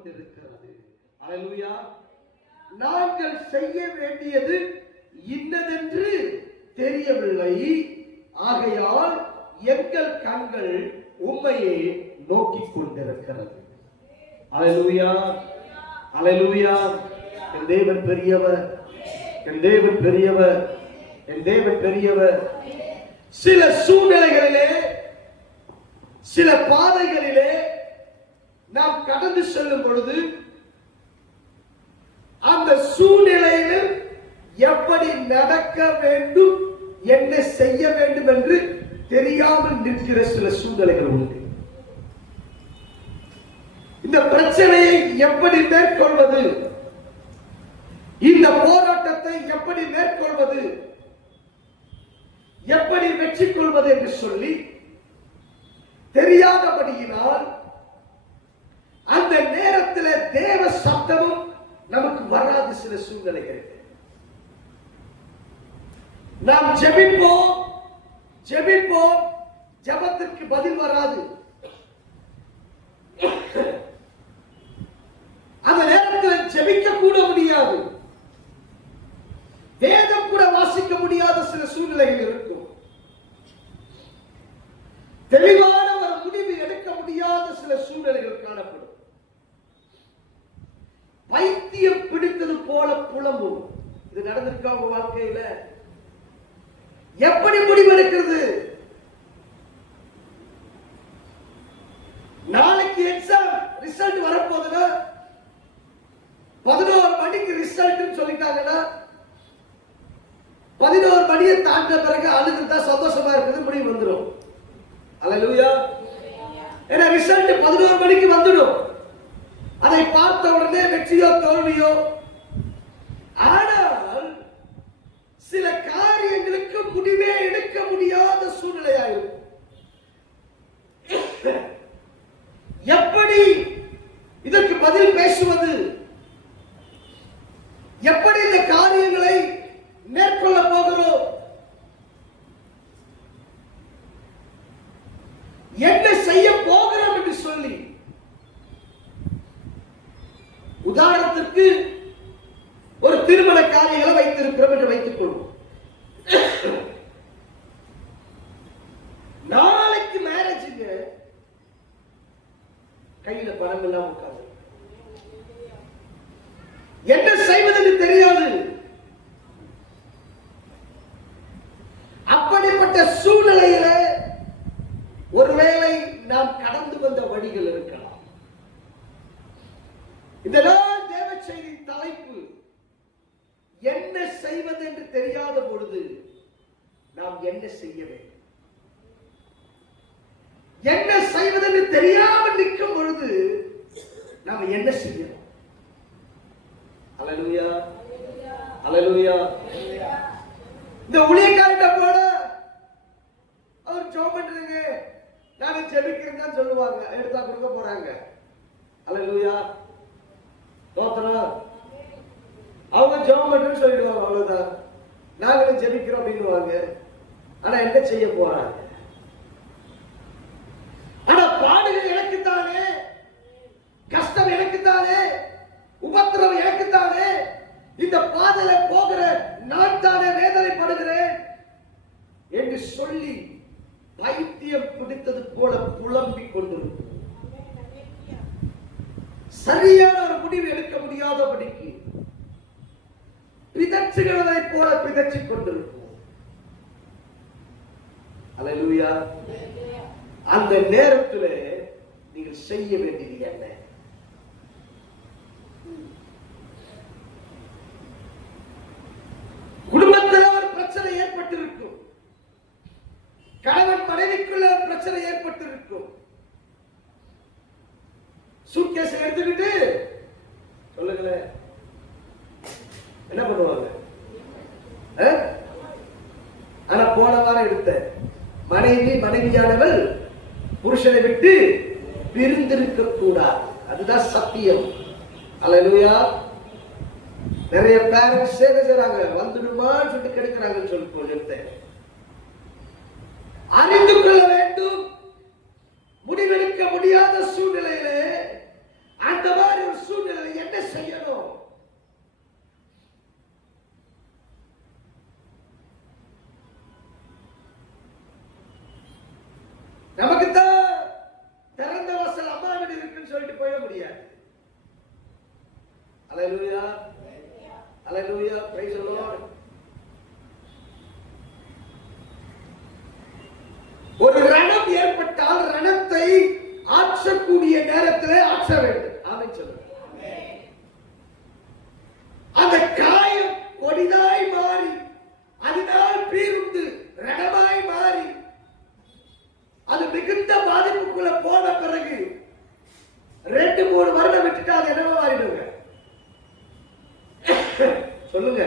கொண்டிருக்கிறது. அல்லேலூயா. நாங்கள் செய்ய வேண்டியது இன்னதென்று தெரியவில்லை, ஆகையால் எங்கள் கண்கள் உம்மையே நோக்கிக் கொண்டிருக்கிறது. அல்லேலூயா, அல்லேலூயா. என் தேவன் பெரியவர், என் தேவன் பெரியவர், என் தேவன் பெரியவர். சில சூழ்நிலைகளிலே, சில பாதைகளிலே நாம் கடந்து செல்லும் பொழுது அந்த சூழ்நிலையில் எப்படி நடக்க வேண்டும், என்ன செய்ய வேண்டும் என்று தெரியாமல் நிற்கிற சில சூழ்நிலைகள் உண்டு. இந்த பிரச்சனையை எப்படி மேற்கொள்வது, இந்த போராட்டத்தை எப்படி மேற்கொள்வது, எப்படி வெற்றி கொள்வது என்று சொல்லி தெரியாதபடியினால் அந்த நேரத்தில் தேவ சப்தமும் நமக்கு வராது. சில சூழ்நிலைகள் நாம் ஜெபிப்போம், ஜெபிப்போம், ஜெபத்திற்கு பதில் வராது. அந்த நேரத்தில் ஜெபிக்க கூட முடியாது, வேதம் கூட வாசிக்க முடியாத சில சூழ்நிலைகள் இருக்கும். தெளிவான ஒரு முடிவு எடுக்க முடியாத சில சூழ்நிலைகள் காணப்படும். பைத்தியம் பிடித்தது போல புலம்பும். இது நடந்திருக்கா உங்க வாழ்க்கையில? எப்படி முடிவெடுக்கிறது? நாளைக்கு எக்ஸாம் ரிசல்ட் வரப்போகுதுன்னா, 11 மணிக்கு ரிசல்ட் சொல்லிட்டாங்கன்னா 11 மணியை தாண்டின பிறகு அழுதுதா சந்தோஷமா இருக்குது முடிவு வந்துடும். அல்லேலூயா. ஏன்னா ரிசல்ட் 11 மணிக்கு வந்துடும். அதை பார்த்த உடனே வெற்றியோ தோல்வியோ. ஆனால் சில காரியங்களுக்கு முடிவே எடுக்க முடியாத சூழ்நிலையாயிருக்கும். எப்படி இதற்கு பதில் பேசுவது, எப்படி இந்த காரியங்களை மேற்கொள்ள போகிறோம், என்ன செய்ய போகிறோம் என்று சொல்லி. உதாரணத்திற்கு ஒரு திருமண காரியங்களை வைத்திருக்கிறோம் என்று வைத்துக் கொள்வோம். நாளைக்கு மேரேஜுங்க, கையில பணம் எல்லாம் உட்கார்ந்து என்ன செய்வதென்று தெரியாது. அப்படிப்பட்ட சூழ்நிலையில ஒருவேளை நாம் கடந்து வந்த வழிகள் இருக்கலாம். இந்த நாள் தேவ செய்தி தலைப்பு என்ன செய்வது என்று தெரியாத பொழுது நாம் என்ன செய்ய வேண்டும், என்ன செய்வது என்று தெரியாமல் நிற்கும் பொழுது நாம் என்ன செய்யணும். அல்லேலூயா, அல்லேலூயா. இந்த ஊழியக்காரட்ட போட அவர் ஜெபம் பண்றீங்க, நாங்க ஜெபிக்கிறேன்னு தான் சொல்லுவாங்க, எடுத்தா கொடுக்க போறாங்க. அல்லேலூயா, தோத்திரம். அவங்க ஜெபம் பண்றேன்னு சொல்லிடுவாங்க, அவ்வளவுதான். நாங்களும் ஜெபிக்கிறோம் அப்படின்னுவாங்க. ஆனா என்ன செய்ய போறாங்க? ஆனா பாடுகள் எனக்குத்தானே, கஷ்டம் எனக்குத்தானே, உபத்திரம் எனக்குத்தானே, இந்த பாதையில போகிற நான் தானே வேதனைப்படுகிறேன் என்று சொல்லி பைத்தியம் பிடித்தது போல புலம்பிக் கொண்டிருக்கும். சரியான ஒரு முடிவு எடுக்க முடியாதபடிக்கு பிதற்றுகிறதை போல பிதற்றிக் கொண்டிருக்கும். அல்லேலூயா. அந்த நேரத்தில் நீங்கள் செய்ய வேண்டியது என்ன? குடும்பத்தில் ஒரு பிரச்சனை ஏற்பட்டிருக்கும், கணவன் மனைவிக்குள்ள பிரச்சனை ஏற்பட்டிருக்கும். சூட்கேஸ் எடுத்துக்கிட்டு சொல்லுங்களேன், என்ன பண்ணுவாங்க? ஆனா போன வாரம் எடுத்த மனைவியானவள் புருஷனை விட்டு பிரிந்திருக்க கூடாது, அதுதான் சத்தியம். அல்லேலூயா. நிறைய பேரண்ட்ஸ் என்ன செய்றாங்க, வந்துடுமான்னு சொல்லிட்டு கெடுக்கிறாங்கன்னு சொல்லி போட்டு அறிந்து கொள்ள வேண்டும். முடிவெடுக்க முடியாத சூழ்நிலையிலே அந்த மாதிரி ஒரு முடியாது. அல்லேலூயா, அல்லேலூயா, பிரைஸ் தி லார்ட். ஒரு ரணம் ஏற்பட்டால் ரணத்தை ஆற்றக்கூடிய நேரத்திலே ஆற்ற வேண்டும். ஆமென் சொல்லுங்க. அந்த காயம் கொடிதாய் மாறி அதனால் பீர்ந்து ரணமாய் மாறி அது மிகுந்த பாதிப்புக்குள்ள போன பிறகு 2-3 வருடம் விட்டுட்டு அது என்னவா மாறிடுங்க சொல்லுங்க.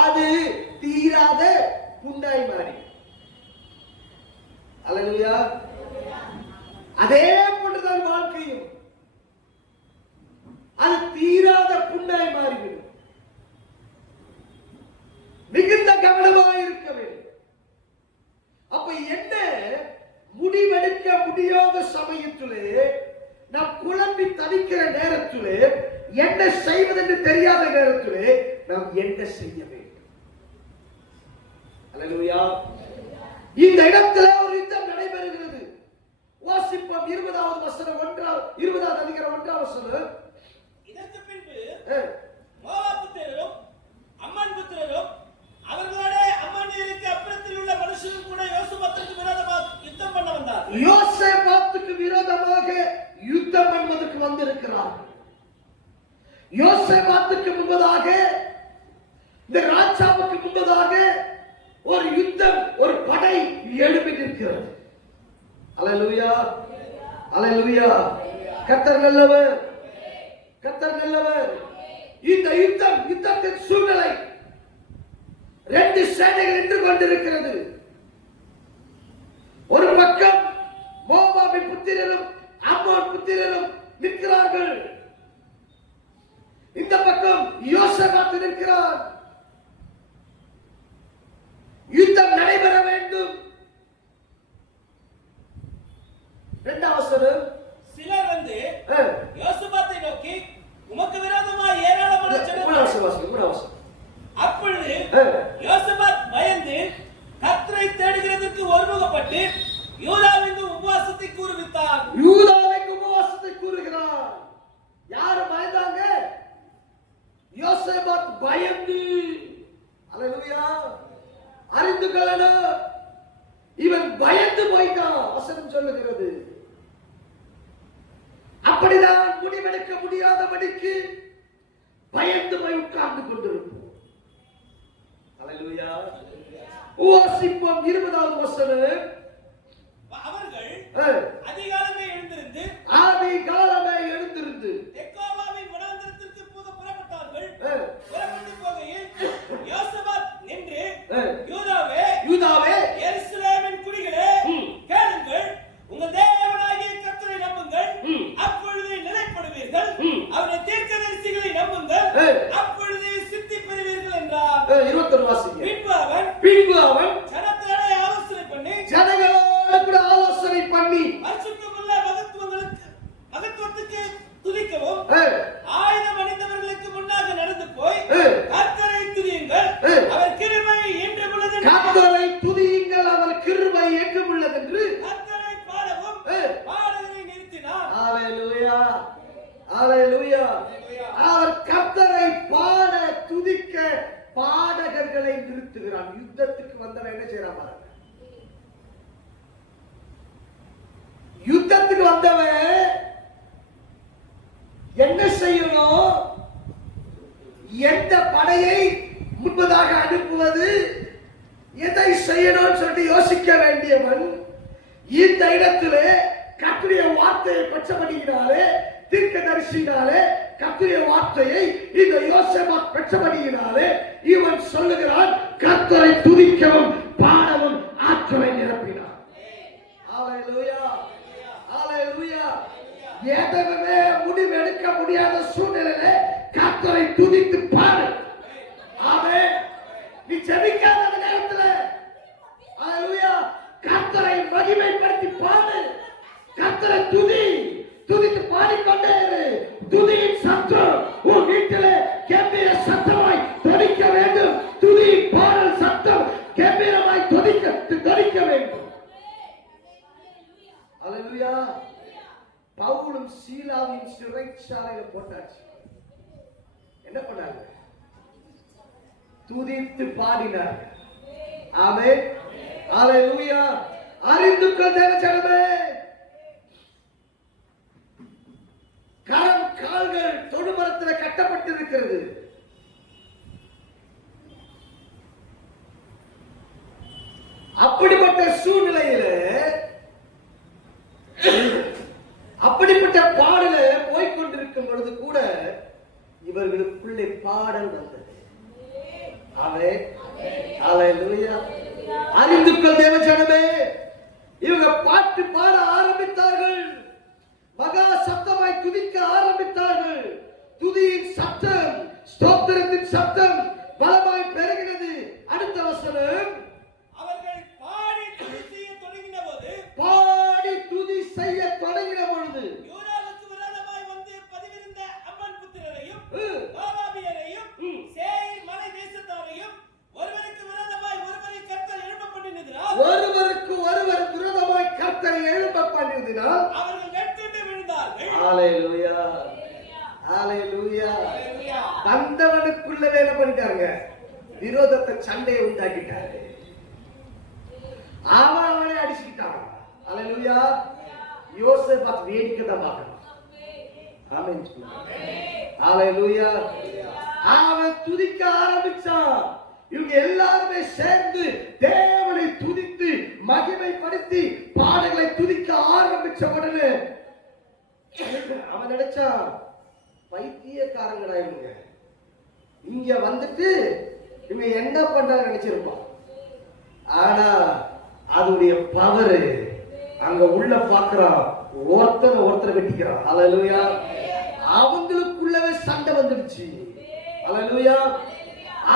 அது தீராத புண்ணாய் மாறி. அல்லேலூயா. அதே போன்றுதான் வாழ்க்கையும். அது தீராத புண்ணாய் மாறிவிடும். மிகுந்த கவனமாக இருக்க வேண்டும். அப்ப என்ன முடிவெடுக்க முடியாத சமயத்திலே நாம் குழம்பி தவிக்கிற நேரத்திலே என்ன செய்வதென்று தெரியாத நேரத்திலே நாம் என்ன செய்ய வேண்டும்? அல்லேலூயா. இந்த இடத்துல ஒரு யுத்தம் நடைபெறுகிறது. வாசிப்போம் 20வது வசனம் 20வது அதிகாரம் 1வது வசனம். இதற்கு பின்பு மோவாப் புத்திரரும் அம்மன் புத்திரரும் அவர்களோட அம்மனியருக்கு அப்புறத்தில் உள்ள மனுஷரும் கூட யோசபாத்துக்கு விரோதமாக யுத்தம் பண்ண வந்தார்கள். யோசபாத்துக்கு விரோதமாக யுத்தம் பண்ணுவதற்கு வந்திருக்கிறார்கள். யோசபாத்துக்கு முன்பதாக இந்த ராஜாவுக்கு முன்பதாக ஒரு யுத்தம், ஒரு படை எழுப்பி நிற்கிறது. அல்லேலூயா, அல்லேலூயா. கர்த்தர் நல்லவர், கர்த்தர் நல்லவர். இந்த யுத்தத்தின் சூழ்நிலை 2 சேனைகள் நின்று கொண்டிருக்கிறது. ஒரு பக்கம் மோவாபின் புத்திரரும் அம்மோன் புத்திரரும் நிற்கிறார்கள். இந்த பக்கம் யோசபாத் நிற்கிறார். யுத்தம் நடைபெற வேண்டும். 2வது வசனம். சிலர் வந்து யோசபாத்தை நோக்கி உமக்கு விரோதமாய் ஏராளமான ஜனங்கள். அப்பொழுது யோசபாத் பயந்து கர்த்தரை தேடுகிறதற்கு ஒருமுகப்பட்டு யூதாவிற்கு உபவாசத்தை கூறுவித்தார். யூதாவிற்கு உபவாசத்தை கூறுகிறார். யார் பயந்தாங்க? யோசபாத் பயந்து. அல்லேலூயா. அறிந்து கொள்ளணும், இவன் பயந்து போய்ட்டான். வசனம் சொல்லுகிறது. அப்படிதான் முடிவெடுக்க முடியாதபடிக்கு பயந்து போய் உட்கார்ந்து கொண்டிருப்போம். அல்லேலூயா. வாசிப்போம் 20வது வசனம். அவர்கள் அதிகாலமே எழுந்திருந்து தெக்கோவாவின் வனாந்தரத்திற்கு போக புறப்பட்டார்கள். புறப்பட்டு போகையில் யோசபாத் நின்று யூதாவே எருசலேமின் குடிகளே கேளுங்கள், உங்கள் தேவனாகிய கர்த்தரை நம்புங்கள், அப்பொழுது நிலைப்படுவீர்கள். அவருடைய தீர்க்கதரிசிகளை நம்புங்கள், அப்பொழுது சித்தி பெறுவீர்கள் என்றார். 21 வாசிங்க. பின்பு அவன் ஜனங்களோட ஆலோசனை பண்ணி பரிசுத்தமுள்ள மகத்துவத்துக்கு துதிக்கவும் ஆயுதம் அணிந்தவர்களுக்கு முன்னாக நடந்து போய் கர்த்தரை துதியுங்கள், அவர் கிருபை என்றும் உள்ளது. கர்த்தரை துதியுங்கள், அவர் கிருபை என்றும் உள்ளது என்று கர்த்தரை பாடவும் பாடகரை நிறுத்தினார். அல்லேலூயா, அல்லேலூயா. அவர் கர்த்தரை பாட துதிக்க பாடகர்களை நிறுத்துகிறான். யுத்தத்துக்கு வந்தவன் என்ன செய்யறான் பாருங்க. யுத்தத்துக்கு வந்தவன் என்ன செய்யணும்? எந்த படையை முன்பதாக அனுப்புவது, எதை செய்யணும் சொல்லிட்டு யோசிக்க வேண்டியவன் இந்த இடத்திலே கர்த்தருடைய வார்த்தையை பெற்றபடியினாலே, தீர்க்கதரிசியினாலே கர்த்தருடைய வார்த்தையை இந்த யோசபாத் பெற்றபடியினாலே இவன் சொல்லுகிறான், கர்த்தரை துதிக்கவும் பாடவும் ஆற்றலை நிரப்பினார். அல்லேலூயா, அல்லேலூயா. எதுவுமே முடிவெடுக்க முடியாத சூழ்நிலையிலே கர்த்தரை துதித்து பாடு. ஆமென். நீ ஜெபிக்காத நேரத்தில் அல்லேலூயா கர்த்தரை மகிமைப்படுத்தி பாடு. கர்த்தரை துதித்து பாடிக்கொண்டே இரு. துதியின் சத்தம் உன் வீட்டிலே கம்பீர சத்தமாய் தொனிக்க வேண்டும். துதியின் பாடல் சத்தம் கம்பீரமாய் தொனிக்க வேண்டும். அல்லேலூயா. பவுலும் சீலாவையும் சிறைச்சாலையில போட்டாச்சு. என்ன பண்ணாங்க? துதித்து பாடினார். ஆமென், ஹalleluya. அறிந்து கொள் தேவஜனமே, கரம் கால்கள் தொழுமரத்தில் கட்டப்பட்டிருக்கிறது. அப்படிப்பட்ட சூழ்நிலையில அப்படிப்பட்ட பாடல போய்கொண்டிருக்கும் பொழுது கூட இவர்களுக்குள்ளே பாடல் வந்தது. ஆமென், ஹalleluya. அறிந்து கொள் தேவஜனமே, இவங்க பாட்டு பாட ஆரம்பித்தார்கள். மகா சத்தமாய் துதிக்க ஆரம்பித்தார்கள். துதியின் சத்தம், ஸ்தோத்திரத்தின் சத்தம் பலமாய் பெருகினது. அடுத்த வசனம், அவர்கள் பாடி துதி செய்ய தொடங்கின போது, பாடி துதி செய்ய தொடங்கின பொழுது யூதாவுக்கு விரோதமாய் வந்து பதிவிருந்த அம்மன் புத்திரரையும் மோவாபியரையும் சேயீர் மலை தேசத்தாரையும் ஒருவருக்கு விரோதமாய் ஒருவரை கர்த்தர் எழும்ப பண்ணினதினால், ஒருவருக்கு ஒருவர் விரோதமாய் கர்த்தர் எழும்ப பண்ணினதினால் அவர்கள் வெட்டுண்டு விழுந்தார்கள். ஹalleluya, ஹalleluya. வந்தவனுக்குள்ளவே என்ன பண்ணிட்டாங்க? விரோதத்தை, சண்டையை உண்டாக்கிட்டாரு. அவனை அடிச்சுக்கிட்டாங்க. ஹalleluya. யோசேப்பு பார்த்து வேடிக்கை தான் பார்க்கணும். ஆமென் சொல்லுங்க. ஹalleluya. அவன் துதிக்க ஆரம்பிச்சான். இவங்க எல்லாருமே சேர்ந்து தேவனை துதித்து மகிமைப்படுத்தி பாடல்களை துதிக்க ஆரம்பிச்ச உடனே அவன் நினைச்சான், பைத்தியக்காரங்களா இவங்க, இங்க வந்துட்டு இவங்க என்ன பண்றாங்க நினைச்சிருப்பான். ஆனா அதோடைய பவர் அங்க உள்ள பாக்குறான். ஒருத்தரை வெட்டிக்கிறான். ஹalleluya. அவங்களுக்குள்ளவே சண்டை வந்துடுச்சு. ஹalleluya.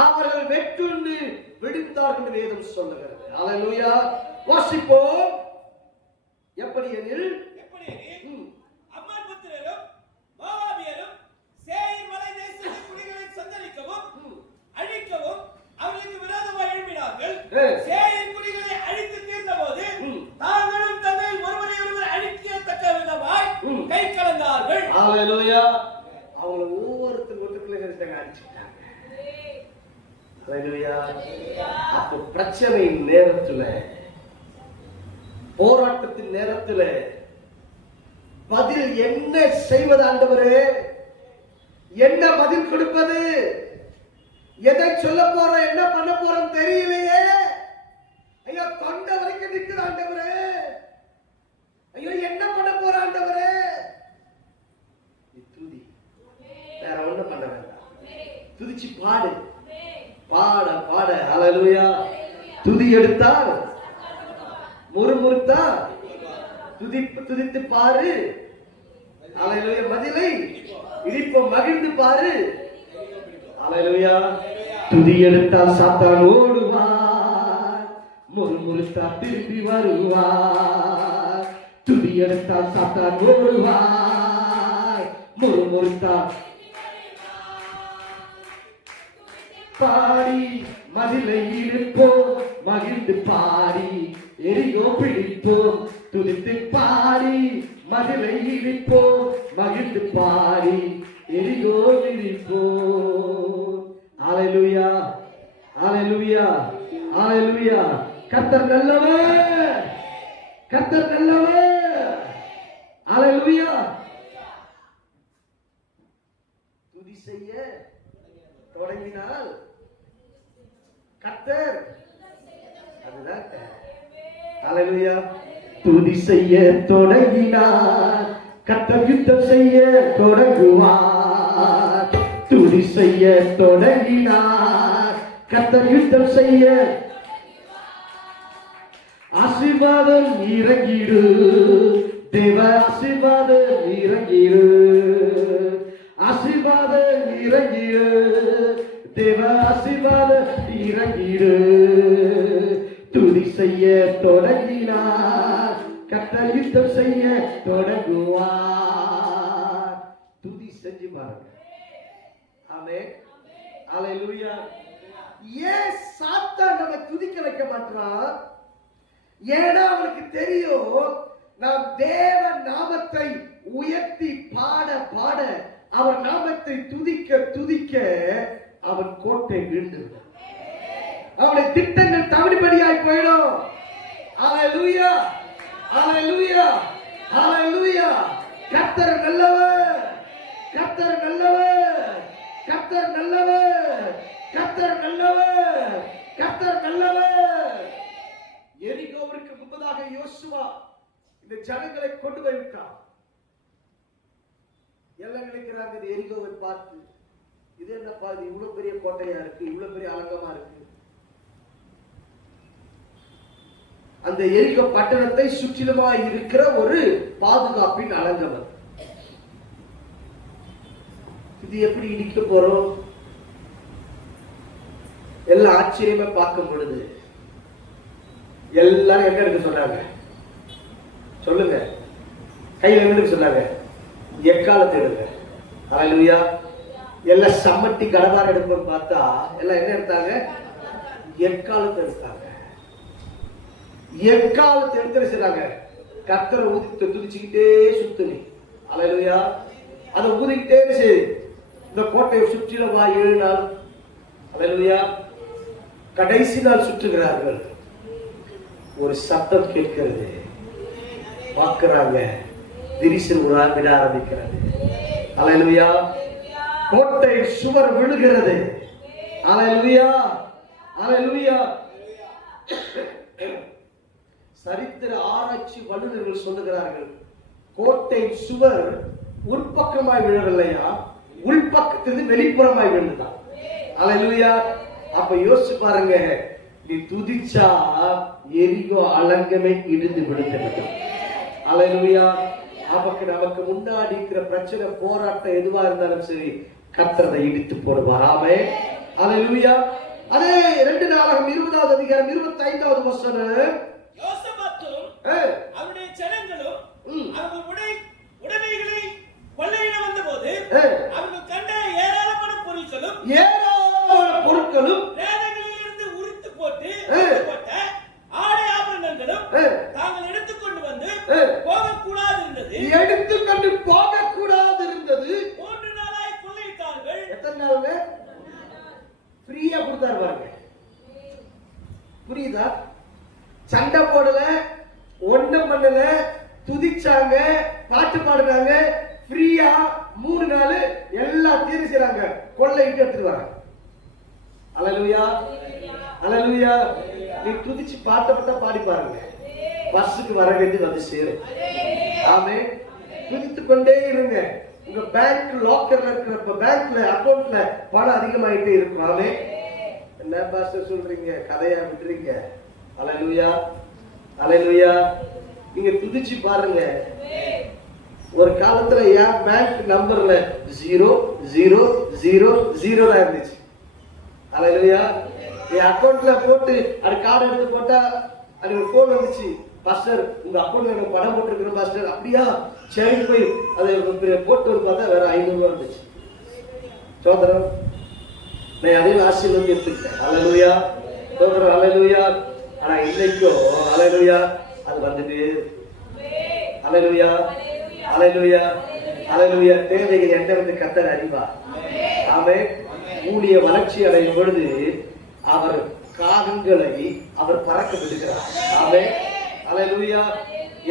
அவர்கள் வெட்டுண்டு விடுத்தார்கள் என்று வேதம் சொல்லுகிறது. ஹalleluya. வாசிப்போம். எப்படி எனில், அம்மன் புத்திரரும் மோவாபியரும் சேயீர் மலை தேசத்து குடிகளை சந்தரிக்கவும் அழிக்கவும் அவர்களுக்கு விரோதமாய் எழும்பினார்கள். சேயீர் குடிகளை அழித்து தீர்ந்தபோது தாங்களும் தங்கள் ஒருவரை ஒருவர் அழிக்கத்தக்க விதமாய் கை கலந்தார்கள். ஹalleluya. அவங்க ஒவ்வொருத்தருக்குள்ள அடிச்சுட்டாங்க. ஹalleluya. அப்போ பிரச்சனை நேரத்துல, போராட்டத்தின் நேரத்துல பதில் என்ன செய்வது? ஆண்டவரே, என்ன பதில் கொடுப்பது? எதை சொல்ல போறோம், என்ன பண்ண போறோம் தெரியலையே. ஐயோ, தொண்டை வரைக்கும் நிற்கிற ஆண்டவரே. ஐயோ, என்ன பண்ண போற ஆண்டவரே? துதி, வேற ஒண்ணும் பண்ண வேண்டாம். துதிச்சு பாடு, பாட பாட. ஹalleluya. துதி எடுத்தால் முறுமுறுத்தா துதித்து பாரு. ஹalleluya. மதிலை இடிப்ப மகிழ்ந்து பாரு. ஹalleluya. துதி எடுத்தால் சாத்தான் ஓடுவார், முறுமுறுத்தா திரும்பி வருவார். துதி எடுத்தால் சாத்தான் ஓடுவார், முறுமுறுத்தா பாடி மதிலை இழுப்போம், மகிழ்ந்து பாடி எரிகோ பிடிப்போம். துதித்து பாடி மதிலை இழுப்போம், மகிழ்ந்து பாடி எரிகோ இடிப்போம். ஹalleluya, ஹalleluya, ஹalleluya. கர்த்தர் நல்லவர், கர்த்தர் நல்லவர். ஹalleluya. துதி செய்ய தொடங்கினால் கர்த்தர், அதுதான் ஹalleluya. துதி செய்ய தொடங்கினார், கர்த்தர் யுத்தம் செய்ய தொடங்குவார். துதி செய்ய தொடங்கினார், கர்த்தர் யுத்தம் செய்ய. ஆசீர்வாதம் இறங்கிடு, தேவ ஆசீர்வாதம் இறங்கிடு, ஆசீர்வாதம் இறங்கிடு, தேவ ஆசீர்வாதம் இறங்கிடு. துதி செய்ய தொடங்கினார், கர்த்தர் யுத்தம் செய்ய தொடங்குவார். துதி செஞ்சு பாருங்க. ஆமென், ஹalleluya. ஏன் சாத்தான் நம்ம துதிக்க வைக்க மாட்டான்? ஏன்னா அவனுக்கு தெரியும் நாம் தேவ நாமத்தை உயர்த்தி பாட பாட அவர் நாமத்தை துதிக்க துதிக்க அவன் கோட்டை வீழ்ந்துவிடும். அவனுடைய திட்டங்கள் தவிடுபடியாய் போயிடும். ஹalleluya, ஹalleluya, ஹalleluya. கர்த்தர் நல்லவர், கர்த்தர் நல்லவர், கர்த்தர் நல்லவர், கர்த்தர் நல்லவர், கர்த்தர் நல்லவர். எரிகோவிற்கு முன்பதாக யோசுவா இந்த ஜனங்களை கொண்டு போய் விட்டான். எல்லாம் நினைக்கிறாங்க இந்த எரிகோவை பார்த்து, இது என்னப்பா இது இவ்வளவு பெரிய கோட்டையா இருக்கு, இவ்வளவு பெரிய அலங்கமா இருக்கு. அந்த எரிகோ பட்டணத்தை சுற்றிலுமா இருக்கிற ஒரு பாதுகாப்பின் அலங்கம். இது எப்படி இடிக்க போறோம் எல்லாம் ஆச்சரியமா பார்க்கும் பொழுது எல்லாரும் எங்க இருக்கு சொன்னாங்க? சொல்லுங்க, கையில என்ன சொன்னாங்க? எக்காலத்தை எடுங்க. ஹalleluya. எல்லாம் சம்மட்டி கடவார எடுப்போம் பார்த்தா எல்லாம் என்ன எடுத்தாங்க? எக்காலத்தை எடுத்தாங்க. எக்காலத்தை எடுத்து செய்றாங்க. கர்த்தரை ஊதி துதிச்சுக்கிட்டே சுத்துனி. ஹalleluya. அதை ஊதிக்கிட்டே சரி இந்த கோட்டையை சுற்றில வா 7 நாள். ஹalleluya. கடைசி நாள் சுற்றுகிறார்கள். ஒரு சத்தம் கேட்கிறது. பார்க்கிறாங்க, விரிசல் விட ஆரம்பிக்கிறது. ஹalleluya. கோட்டை சுவர் விழுகிறது. ஹalleluya, ஹalleluya. சரித்திர ஆராய்ச்சி வல்லுநர்கள் சொல்லுகிறார்கள், கோட்டை சுவர் உள்பக்கமாய் விழவில்லையா, உள்பக்கத்திலிருந்து வெளிப்புறமாய் விழுந்துதான். ஹalleluya. அப்ப யோசிச்சு பாருங்க, நீ துதிச்சா எரிகோ அலங்கமே இடிந்து விழுந்துவிடும். ஹalleluya. நமக்கு முன்னாடி இருக்கிற பிரச்சனை போராட்டம் எதுவா இருந்தாலும் சரி, கர்த்தரை இடித்து போடுவார். ஆமென். ஹalleluya. அதே 2 நாளாகமம் 20வது அதிகாரம் 25வது வசனம், யோசபாத்தும் அவருடைய ஜனங்களும் அவர்கள் உடைமைகளை கொள்ளையிட வந்தபோது அவர்கள் கண்ட ஏராளமான பொருட்களும் வேதங்களிலிருந்து உரித்து போட்ட ஆடை ஆபரணங்களும் தாங்கள் எடுத்துக்கொண்டு வந்து போகக்கூடாது இருந்தது. 3 நாளாய் கொள்ளையிட்டார்கள். எத்தனை நாளுங்க? ஃப்ரீயா கொடுத்தாரு பாருங்க. புரியுதா? சண்டை போடல, ஒண்ணும் பண்ணல, துதிச்சாங்க, பாட்டு பாடுறாங்க, ஃப்ரீயா 3 நாள் எல்லாத்தையும் செய்றாங்க, கொள்ளையிட்டு எடுத்துட்டு வராங்க. ஹalleluya, ஹalleluya. நீ துதிச்சு பாட்டப்பட்ட பாடி பாருங்க, பஸ்ஸுக்கு வர வேண்டியது வந்து சேரும். ஆமென். துதித்துக் கொண்டே இருங்க. உங்க பேங்க் லாக்கர்ல இருக்கிற பேங்க்ல அக்கவுண்ட்ல பணம் அதிகமாயிட்டே இருக்கும். ஆமென். என்ன பாஸ்டர் சொல்றீங்க, கதையா விட்டுறீங்க? ஹalleluya, ஹalleluya. நீங்க துதிச்சு பாருங்க. ஒரு காலத்துல என் பேங்க் நம்பர்ல 000 தான் இருந்துச்சு. ஹalleluya. என் அக்கவுண்ட்ல போட்டு அது கார்டு எடுத்து போட்டா அது ஒரு போன் வந்துச்சு, பாஸ்டர் உங்க அக்கவுண்ட்ல எனக்கு பணம் போட்டுருக்கிறேன் பாஸ்டர். அப்படியா? சரி போய் அதை போட்டு வந்து பார்த்தா வேற 500 ரூபாய் இருந்துச்சு. சோதரம் நான் அதையும் ஆசீர்வாதம் எடுத்துக்கிட்டேன். ஹalleluya, சோதரம், ஹalleluya. ஆனா இன்னைக்கும் ஹalleluya அது வந்துட்டு ஹalleluya, ஹalleluya, ஹalleluya. தேவைகள் எங்கிருந்து கர்த்தர் அறிவார். ஆமென். ஊழிய வளர்ச்சி அடையும் பொழுது அவர் காகங்களை அவர் பறக்க விடுகிறார். ஆமென், ஹalleluya.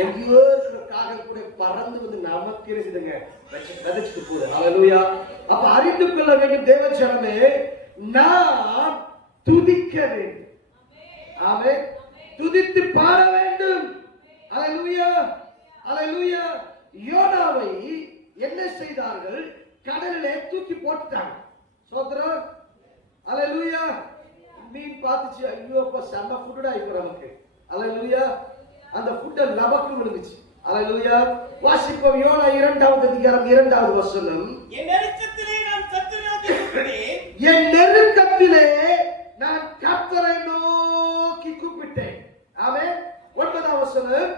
எங்கேயோ இருக்கிற காகம் கூட பறந்து வந்து நமக்கு இருக்குதுங்க, விதைச்சிட்டு போகுது. ஹalleluya. அப்ப அறிந்து கொள்ள வேண்டும் தேவ ஜனமே, நாம் துதிக்க வேண்டும். ஆமென். துதித்து பாட வேண்டும். ஹalleluya, ஹalleluya. யோனாவை என்ன செய்தார்கள்? கடலிலே தூக்கி போட்டுட்டாங்க. சோதரம், ஹalleluya. மீன் பார்த்துச்சு, ஐயோ அப்ப செம்ம ஃபுட்டா இப்போ நமக்கு. ஹalleluya. அந்த ஃபுட் நமக்கு விழுந்துச்சு. ஹalleluya. வாசிப்போம் யோனா 2வது அதிகாரம் 2வது வசனம். என் நெருக்கத்திலே நான் கர்த்தரை நோக்கி கூப்பிட்டேன். என் நெருக்கத்திலே நான் கர்த்தரை நோக்கி கூப்பிட்டேன். ஆமென். 9வது வசனம்.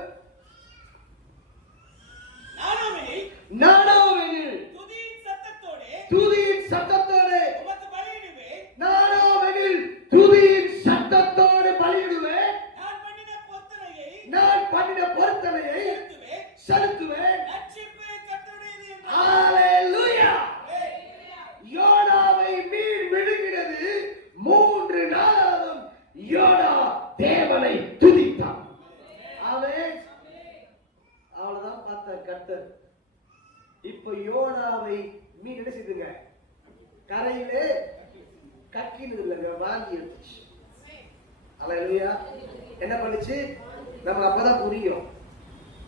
நானாவெனில் துதியின் சத்தத்தோடு உமக்கு பலியிடுவேன். நானாவெனில் துதியின் சத்தத்தோடு பலியிடுவேன். நான் பண்ணின பொருத்தனையை செலுத்துவேன். ரட்சிப்பு இப்ப யோனாவை மீன் என்ன செய்துங்க? கரையிலே கக்கினது இல்லைங்க, வாந்தி எடுத்துச்சு. அல்லேலூயா. என்ன பண்ணுச்சு? நம்ம அப்பதான் புரியும்.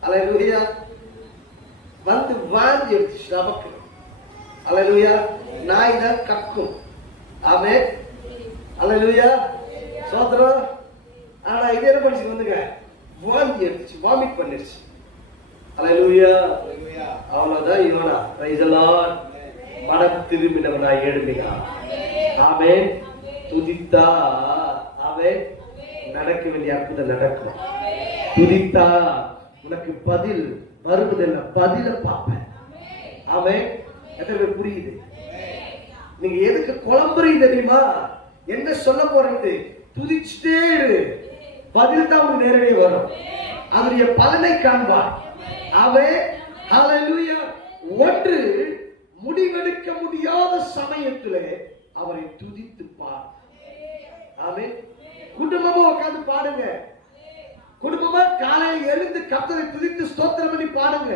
அல்லேலூயா. வந்து வாந்தி எடுத்துச்சு நமக்கு. அல்லேலூயா. நாய் தான் கக்கும். ஆமென். அல்லேலூயா. சோதரம். ஆனா இது என்ன பண்ணிச்சு? வந்துங்க வாந்தி எடுத்துச்சு, வாமிட் பண்ணிருச்சு. அல்லேலூயா. அவ்வளவுதான் யோனா. Price the Lord. மனம் திரும்பினவனாய் எழும்பினான். ஆமென். துதித்தா. ஆமென். நடக்க வேண்டிய அற்புதம் நடக்கும். துதித்தா உனக்கு பதில் வருவதில்லை, பதில பார்ப்பேன். ஆமென். எத்தனை பேர் புரியுது? நீங்க எதுக்கு குழம்புறீங்க தெரியுமா? என்ன சொல்ல போறது? துதிச்சுட்டே இரு, பதில் தான் உங்களுக்கு நேரடியாக வரும். அதனுடைய பலனை காண்பார். ஆமென். ஹல்லேலூயா. ஒன்று, முடிவெடுக்க முடியாத சமயத்திலே அவரை துதித்து பார். ஆமென். குடும்பமா உட்கார்ந்து பாடுங்க. குடும்பமா காலையில் எழுந்து கர்த்தரை துதித்து ஸ்தோத்திரம் பண்ணி பாடுங்க.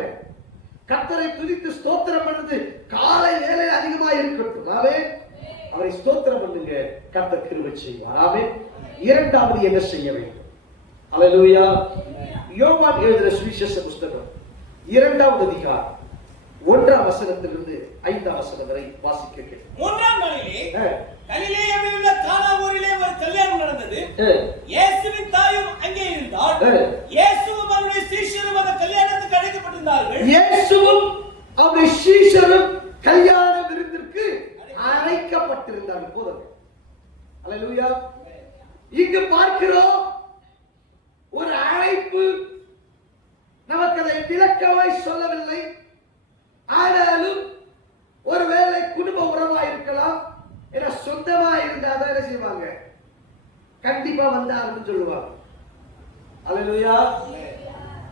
கர்த்தரை துதித்து ஸ்தோத்திரம் பண்ணது காலை வேலை அதிகமா இருக்கட்டும். ஆமென். அவரை ஸ்தோத்திரம் பண்ணுங்க, கர்த்தர் கிருபை செய்வார். ஆமென். இரண்டாவது என்ன செய்ய வேண்டும்? அல்லேலூயா. யோவான் எழுதின சுவிசேஷ புத்தகம் 2வது அதிகாரம் 1ஆம் வசனத்திலிருந்து 5ஆம் வசனம் வரை வாசிக்க கேட்கிறேன். 3ஆம் நாளிலே கலிலேயாவில் உள்ள கானா ஊரிலே ஒரு கல்யாணம் நடந்தது. இயேசுவின் தாயும் அங்கே இருந்தாள். இயேசுவும் அவருடைய சீஷரும் அந்த கல்யாணத்துக்கு அழைக்கப்பட்டிருந்தார்கள். இயேசுவும் அவருடைய சீஷரும் கல்யாண விருந்திற்கு அழைக்கப்பட்டிருந்தார்கள். போதும். அல்லேலூயா. இங்கு பார்க்கிறோம் ஒரு அழைப்பு. நமக்கு அதை விளக்கமாய் சொல்லவில்லை. ஆனாலும் ஒருவேளை குடும்ப உறவா இருக்கலாம், ஏன்னா சொந்தமா இருந்தாதான் என்ன செய்வாங்க? கண்டிப்பா வந்தாருன்னு சொல்லுவாங்க. அல்லேலூயா.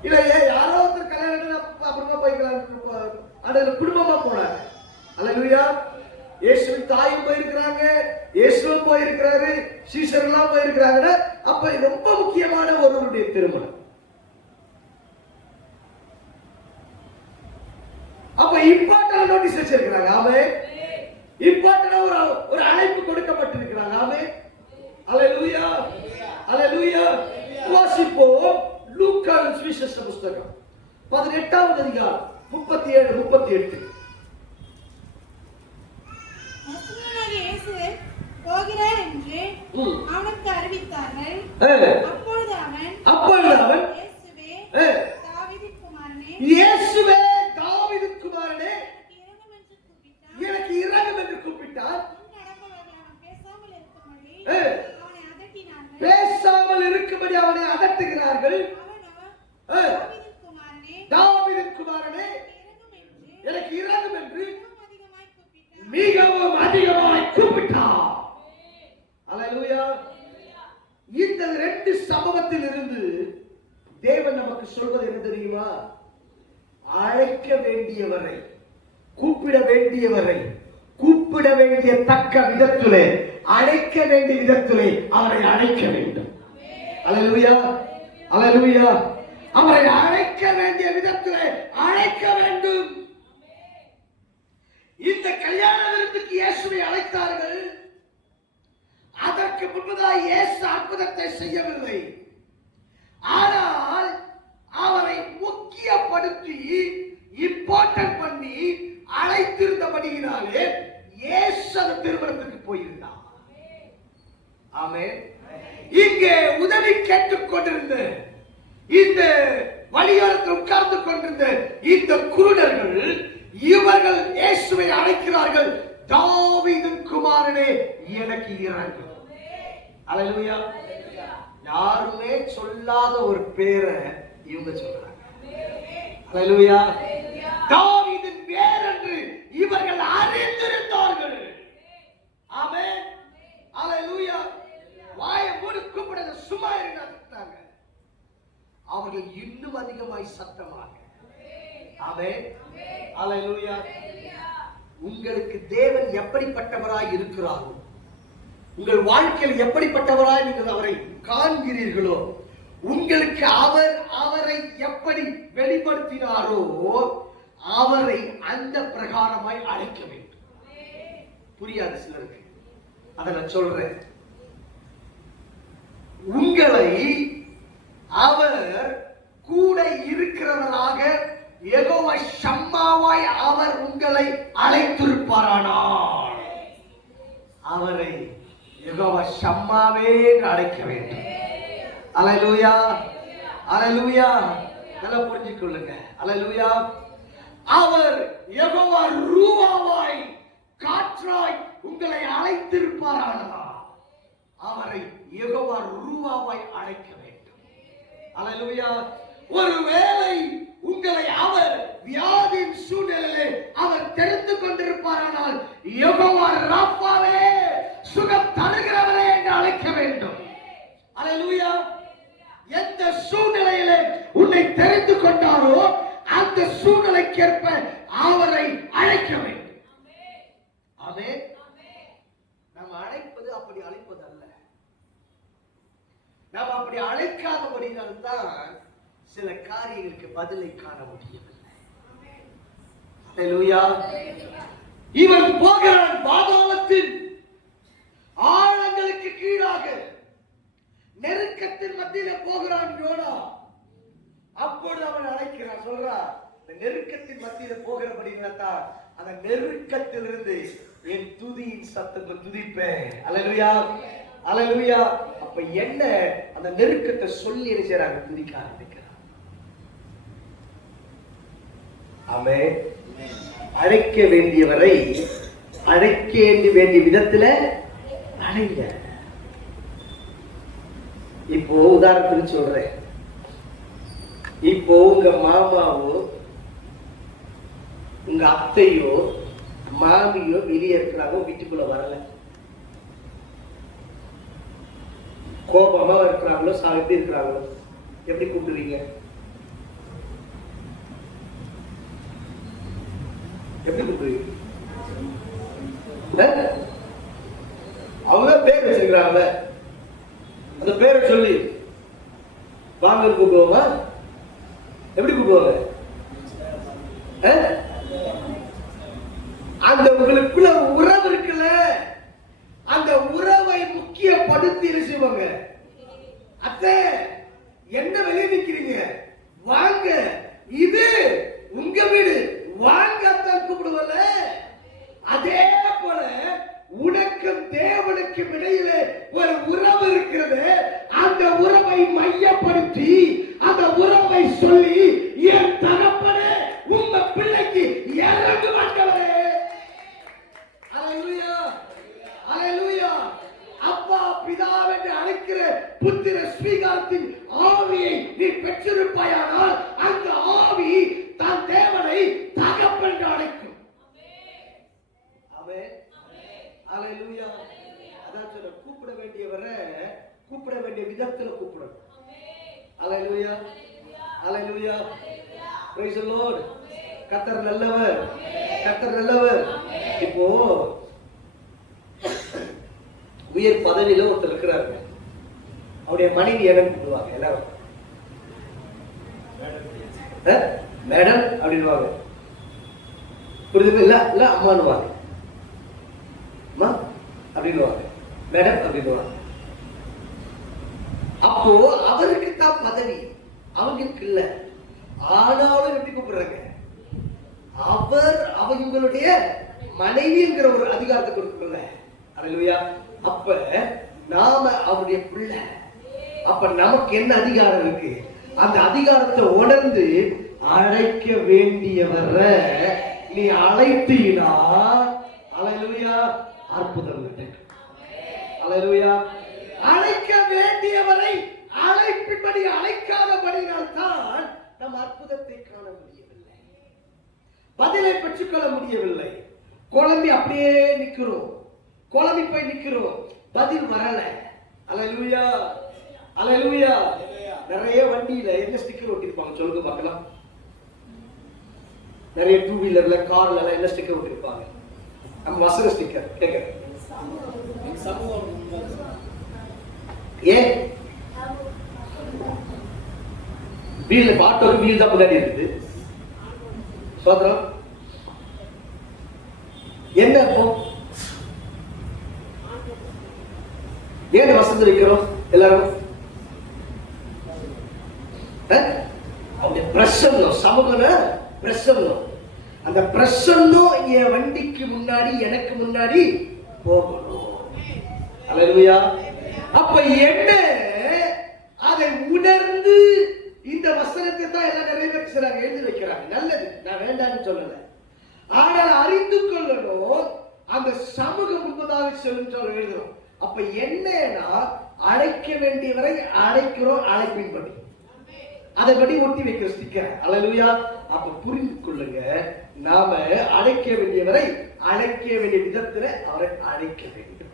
இல்ல யாரோ ஒருத்தர் கல்யாணம் அப்புறமா போய்க்கலாம், அதுல குடும்பமா போனாங்க. அல்லேலூயா. இயேசுவின் தாயும் போயிருக்கிறாங்க, இயேசுவும் போயிருக்கிறாரு, சீஷர்கள்லாம் போயிருக்கிறாங்க. அப்ப ரொம்ப முக்கியமான ஒருவருடைய திருமணம். அப்ப இம்பார்ட்டன்ட் நோட்டீஸ் வச்சிருக்கிறாங்க. ஆமென். இம்பார்ட்டன்ட் ஒரு அழைப்பு கொடுக்கப்பட்டிருக்கிறாங்க. ஆமென். அல்லேலூயா. அல்லேலூயா. வாசிப்போம் லூக்கா சுவிசேஷ புத்தகம் 18வது அதிகாரம் 37 38. இயேசு போகிறார் என்று அவனுக்கு அறிவித்தார்கள். அப்பொழுது அவன் இயேசுவே தாவீதின் குமாரனே எனக்கு இரங்கும் என்று கூப்பிட்டார். பேசாமல் இருக்கும்படி அவனை அதட்டுகிறார்கள். தாவீதின் குமாரனே எனக்கு இரங்கும் என்று மிகவும் அதிகமாய் கூப்பிட்டார். அல்லேலூயா. இந்த 2 சம்பவத்தில் இருந்து தேவன் நமக்கு சொல்வது என்ன தெரியுமா? அழைக்க வேண்டியவரை, கூப்பிட வேண்டியவரை, கூப்பிட வேண்டிய தக்க விதத்திலே, அழைக்க வேண்டிய விதத்திலே அவரை அழைக்க வேண்டும். அல்லேலூயா. அல்லேலூயா. அவரை அழைக்க வேண்டிய விதத்திலே அழைக்க வேண்டும். இந்த கல்யாண விருந்துக்கு இயேசுவை அழைத்தார்கள். அதற்கு முன்பதாக இயேசு அற்புதத்தை செய்யவில்லை. ஆனால் அவரை முக்கியப்படுத்தி இம்பார்ட்டன்ட் பண்ணி அழைத்திருந்தபடியினாலே இயேசு அந்த திருமணத்துக்கு போயிருந்தார். ஆமென். இங்கே உதவி கேட்டுக் கொண்டிருந்த இந்த வழியோரத்தில் உட்கார்ந்து கொண்டிருந்த இந்த குருடர்கள், இவர்கள் இயேசுவை அழைக்கிறார்கள். தாவீதின் குமாரனே எனக்கு இரங்கும். அல்லேலூயா. யாருமே சொல்லாத ஒரு பேரை இவங்க சொல்றாங்க. அல்லேலூயா. தாவீதின் பேர் என்று இவர்கள் அறிந்திருந்தார்கள். ஆமென். அல்லேலூயா. வாயை மூடி கூப்பிடுற சும்மா இருந்தாங்க. அவர்கள் இன்னும் அதிகமாய் சத்தமாக. ஆமென். அல்லேலூயா. உங்களுக்கு தேவன் எப்படிப்பட்டவராய் இருக்கிறாரோ, உங்கள் வாழ்க்கையில் எப்படிப்பட்டவராய் நீங்கள் அவரை காண்கிறீர்களோ, உங்களுக்கு அவரை எப்படி வெளிப்படுத்தினாரோ அவரை அந்த பிரகாரமாய் அழைக்க வேண்டும். புரியாது சிலருக்கு, அதை நான் சொல்றேன். உங்களை அவர் கூட இருக்கிறவராக யெகோவா ஷம்மாவாய் அவர் உங்களை அழைத்திருப்பாரானால் அவரை யெகோவா ஷம்மாவே அழைக்க வேண்டும். அல்லேலூயா, அல்லேலூயா. நல்லா புரிஞ்சுக்கொள்ளுங்க. அல்லேலூயா. அவர் யெகோவா ரூவாவாய் காற்றாய் உங்களை அழைத்திருப்பாரானால் அவரை யெகோவா ரூவாவாய் அழைக்க வேண்டும். அல்லேலூயா. ஒருவேளை உங்களை அவர் வியாதியின் சூழ்நிலையிலே அவர் தெரிந்து கொண்டிருப்பாரானால் யெகோவா ராப்பாவே சுகம் தருகிறவரே என்று அழைக்க வேண்டும். அல்லேலூயா. எந்த சூழ்நிலையிலே உன்னை தெரிந்து கொண்டாரோ அந்த சூழ்நிலைக்கேற்ப அவரை அழைக்க வேண்டும். ஆமென். நாம் அழைப்பது அப்படி அழைப்பது அல்ல. நாம் அப்படி அழைக்காதபடியால்தான் சில காரியங்களுக்கு பதிலை காண முடியவில்லை. அல்லேலூயா. இவன் போகிறான் பாதாளத்தின் ஆழங்களுக்கு கீழாக, நெருக்கத்தின் மத்தியில போகிறான் யோனா. அப்பொழுது அவன் அழைக்கிறான், சொல்றான், இந்த நெருக்கத்தின் மத்தியில போகிறபடிதான் அந்த நெருக்கத்திலிருந்து என் துதியின் சத்தத்தை துதிப்பேன். அல்லேலூயா, அல்லேலூயா. அப்ப என்ன அந்த நெருக்கத்தை சொல்லி என்ன செய்றாங்க? துதிக்க ஆரம்பிக்கிறான். ஆமென். அழைக்க வேண்டியவரை அழைக்க வேண்டிய விதத்துல அழைங்க. இப்போ உதாரணத்துக்கு சொல்றேன். இப்போ உங்க மாமாவோ உங்க அத்தையோ மாமியோ வெளியே இருக்கிறாங்க, வீட்டுக்குள்ள வரல, கோபமா இருக்கிறாங்களோ சாப்பிட்டு இருக்கிறாங்களோ, எப்படி கூப்பிடுவீங்க? எப்படி கூப்பிடுவீங்க? அவங்க பேர் வச்சிருக்கிறாங்க, அந்த பேரை சொல்லி வாங்க கூப்பிடுவோமா? எப்படி கூப்பிடுவாங்க? அந்த உங்களுக்குள்ள உறவு இருக்குல்ல, அந்த உறவை முக்கியப்படுத்தி செய்வாங்க. அத்தை என்ன வெளியே நிக்கிறீங்க, வாங்க, இது உங்க வீடு, வாங்க அத்தான் கூப்பிடுவல. அதே போல உனக்கும் தேவனுக்கும் இடையிலே ஒரு உறவு இருக்கிறது. அந்த உறவை மையப்படுத்தி அந்த உறவை சொல்லி, என் தகப்பனே உங்க பிள்ளைக்கு இறங்கு மாட்டவரே. அல்லேலூயா, அல்லேலூயா. அப்பா பிதாவென்று அழைக்கிற புத்திர ஸ்வீகாரத்தின் ஆவியை நீ பெற்றிருப்பாயானால் அந்த ஆவி தன் தேவனை தகப்பன் என்று அழைக்கும். ஆமென், அல்லேலூயா. அதான் சொல்ற, கூப்பிட வேண்டியவரை கூப்பிட வேண்டிய விதத்துல கூப்பிடணும். அல்லேலூயா, அல்லேலூயா. Praise the Lord. கர்த்தர் நல்லவர், கர்த்தர் நல்லவர். இப்போ உயர் பதவியில ஒருத்தர் இருக்கிறாங்க, அவருடைய மனைவி என்ன கூப்பிடுவாங்க? எல்லாரும் மேடம் அப்படின்னுவாங்க. புரியுது இல்ல? இல்ல அம்மானுவாங்க, அம்மா அப்படின்னுவாங்க, மேடம் அப்படின்னுவாங்க. அப்போ அவருக்கு தான் பதவி, அவங்களுக்கு இல்ல. ஆனாலும் எப்படி கூப்பிடுறாங்க? அவர் அவங்களுடைய மனைவி என்கிற ஒரு அதிகாரத்தை கொடுக்கல. அல்லேலூயா. அப்ப நாம அவருடைய பிள்ளை, அப்ப நமக்கு என்ன அதிகாரம் இருக்கு? அந்த அதிகாரத்தை உணர்ந்து அழைக்க வேண்டியவரை நீ அழைத்தீனா, அல்லேலூயா, அற்புதம் நடக்கும். அல்லேலூயா. அழைக்க வேண்டியவரை அழைப்பின்படி அழைக்காதபடியால் தான் நம் அற்புதத்தை காண முடியவில்லை, பதிலை பெற்றுக்கொள்ள முடியவில்லை. குழம்பி அப்படியே நிக்கிறோம், குழம்பி போய் நிக்கிறோம், பதில் வரல. அல்லேலூயா, அல்லேலூயா. நிறைய வண்டியில என்ன ஸ்டிக்கர் ஒட்டிருப்பாங்க சொல்லுங்க பார்க்கலாம்? நிறைய டூ வீலர்ல கார்ல எல்லாம் என்ன ஸ்டிக்கர் ஒட்டிருப்பாங்க? நம்ம வசன ஸ்டிக்கர் கேட்க. ஏன் வீல் ஆட்டோக்கு வீல் தான் முன்னாடி இருக்குது, சோதரம் என்ன இப்போ ஏன் வசந்து வைக்கிறோம் எல்லாரும்? பிரசன்னம், சமூக பிரசன்னம். அந்த பிரசன்னம் என் வண்டிக்கு முன்னாடி, எனக்கு முன்னாடி போகணும். அல்லேலூயா. அப்ப என்ன அதை உணர்ந்து இந்த வசனத்தை தான் எல்லாம் நிறைய பேர் செய்றாங்க, எழுதி வைக்கிறாங்க. நல்லது, நான் வேண்டாம்னு சொல்லல. ஆனால் அறிந்து கொள்ளணும், அந்த சமூகம் முன்பதாக செல்லும் சொல்ல எழுதுறோம். அப்ப என்னன்னா, அழைக்க வேண்டியவரை அழைக்கிறோம், அழைப்பின்படி அதைப்படி ஒட்டி வைக்கிற ஸ்டிக்கர். அல்லேலூயா. அப்ப புரிந்து கொள்ளுங்க, நாம அழைக்க வேண்டியவரை அழைக்க வேண்டிய விதத்துல அவரை அழைக்க வேண்டும்.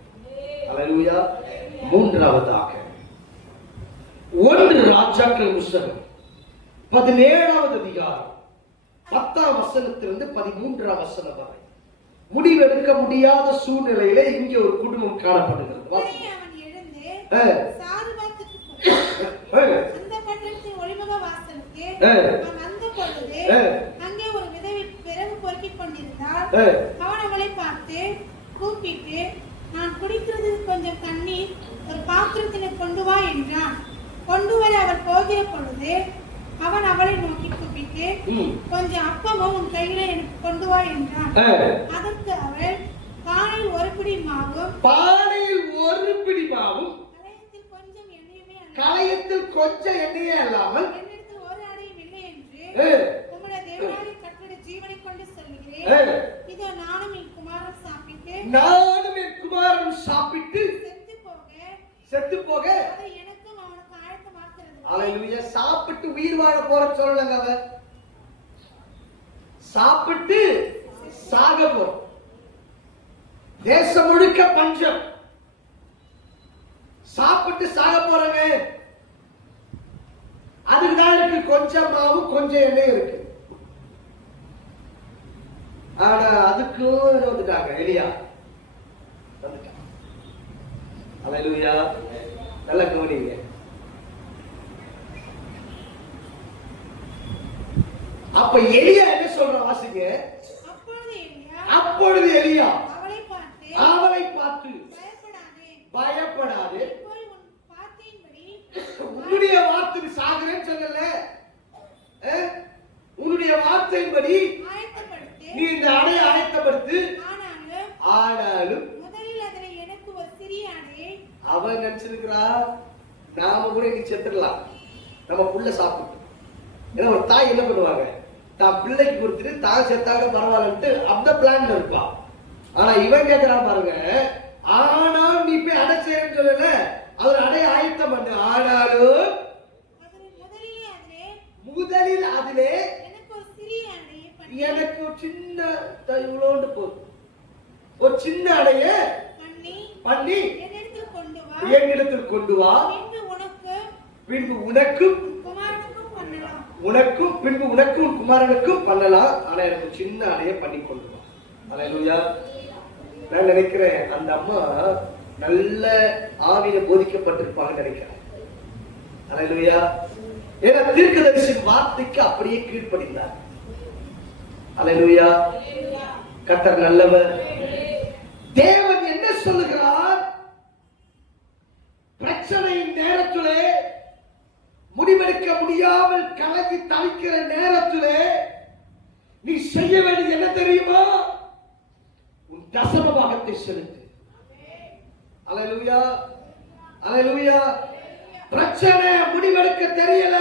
அல்லேலூயா. மூன்றாவதாக 1 ராஜாக்கள் புத்தகம் 17வது அதிகாரம் 10ஆம் வசனத்திலிருந்து 13ஆம் வசனம் வரை முடிவெடுக்க முடியாத சூழ்நிலையில இங்கே ஒரு குடும்பம் காணப்படுகிறது. அங்கே ஒரு விதவை பிறகு பொறுக்கிக் கொண்டிருந்தாள். அவன் அவளை பார்த்து கூப்பிட்டு, நான் குடிக்கிறது கொஞ்சம் தண்ணீர் ஒரு பாத்திரத்தினை கொண்டு வா என்றான். கொண்டு வர அவள் போகிற பொழுது அவன் அவளை நோக்கி கூப்பிட்டு, கொஞ்சம் அப்பமும் உன் கையில எனக்கு கொண்டு வா என்றான். அதற்கு அவள், பானையில் ஒரு பிடி மாவும் களையத்தில் கொஞ்சம் எண்ணெயே அல்லாமல் என்னிடத்தில் ஒரு அடையும் இல்லை என்று உம்முடைய தேவனாகிய கர்த்தருடைய ஜீவனை கொண்டு சொல்லுகிறேன். இதோ நானும் என் குமாரன் சாப்பிட்டு செத்து போக அதை எனக்கும் அவனுக்கு ஆயத்தமாக்கிறது. அல்லேலூயா. சாப்பிட்டு உயிர் வாழ போற சொல்லலங்க, அவ சாப்பிட்டு சாக போற. தேசம் முழுக்க பஞ்சம், சாப்பிட்டு சாக போறவே. அதுக்குதான் இருக்கு கொஞ்சம் மாவு கொஞ்சம் எண்ணெய் இருக்கு. ஆனா அதுக்கும் வந்துட்டாங்க, எலியா வந்துட்டாங்க. அல்லேலூயா. நல்ல கவனிங்க. அப்ப எலியா என்ன சொல்ற வாசிங்க. அப்பொழுது எலியா அவளை பார்த்து பயப்படாதே, உன்னுடைய வார்த்தை சாகிறேன்னு சொல்லல, உன்னுடைய வார்த்தையின்படி நீ இந்த அடையை ஆயத்தப்படுத்து. ஆனாலும் முதலில் அதனை எனக்கு ஒரு சிறிய அடையை. அவன் நினைச்சிருக்கிறா நாம கூட இன்னைக்கு செத்துடலாம், நம்ம புள்ள சாப்பிட்டு. ஏன்னா ஒரு தாய் என்ன பண்ணுவாங்க, தான் பிள்ளைக்கு கொடுத்துட்டு தான் செத்தாக பரவாயில்லன்ட்டு அந்த பிளான்ல இருப்பா. ஆனா இவன் கேட்கிறான் பாருங்க, ஆனால் நீ போய் அடை செய்யன்னு சொல்லல, அவர் அடைய ஆயத்தம் பண்ணு. ஆனாலும் முதலில் அதிலே எனக்கு ஒரு சின்ன இவ்வளோண்டு போதும், ஒரு சின்ன அடைய பண்ணி என்னிடத்தில் கொண்டு வா, பின்பு உனக்கும் பின்பு உனக்கும் குமாரனுக்கும் பண்ணலாம். ஆனா எனக்கு சின்ன அடைய பண்ணி கொண்டு வா. அல்லேலூயா. நான் நினைக்கிறேன் அந்த அம்மா நல்ல ஆவியில போதிக்கப்பட்டிருப்பாங்க நினைக்கிறேன். அல்லேலூயா. ஏன்னா தீர்க்கதரிசியின் வார்த்தைக்கு அப்படியே கீழ்ப்படிந்தார். அல்லேலூயா. கர்த்தர் நல்லவர். தேவன் என்ன சொல்லுகிறார்? பிரச்சனையின் நேரத்திலே, முடிவெடுக்க முடியாமல் கலங்கி தவிக்கிற நேரத்திலே நீ செய்ய வேண்டியது என்ன தெரியுமா? உன் தசம பாகத்தை செலுத்து. அல்லேலூயா. அல்லேலூயா. பிரச்சனை முடிவெடுக்க தெரியல,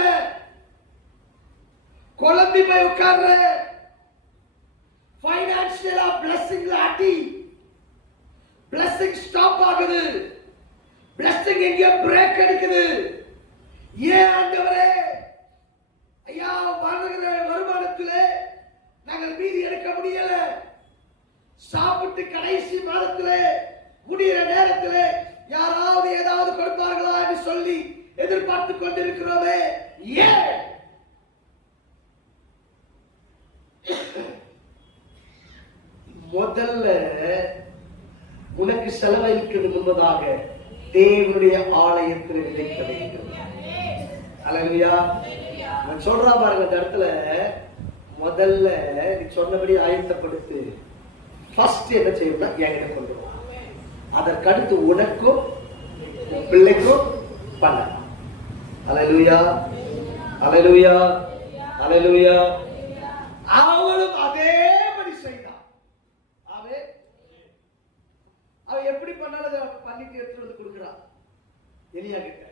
குழம்பி போய் உட்கார்ற, பைனான்சியலா பிளஸிங்ல அடி, பிளஸிங் ஸ்டாப் ஆகுது, பிளஸிங் எங்க பிரேக் அடிக்குது. ஏன் ஆண்டவரே, ஐயா வாழ்கிற வருமானத்திலே நாங்கள் மீதி எடுக்க முடியல, சாப்பிட்டு கடைசி மாதத்திலே முடிகிற நேரத்திலே யாராவது ஏதாவது கொடுப்பார்களா என்று சொல்லி எதிர்பார்த்து கொண்டிருக்கிறோமே. ஏன்? முதல்ல உனக்கு செலவழிக்கிறது முன்பதாக தேவனுடைய ஆலயத்தில் விதைக்க வேண்டும். அல்லேலூயா. நான் சொல்றா பாருங்க, இந்த இடத்துல முதல்ல நீ சொன்னபடி ஆயத்தப்படுத்து. ஃபர்ஸ்ட் என்ன செய்யணும்னா என்கிட்ட கொண்டு வா. அதற்கடுத்து உனக்கும் பிள்ளைக்கும் பண்ணலாம். அல்லேலூயா, அல்லேலூயா, அல்லேலூயா. அவளும் அதேபடி செய்தான். அவ எப்படி பண்ணாலும் பண்ணிட்டு எடுத்துட்டு வந்து கொடுக்குறான் எலியா கிட்ட.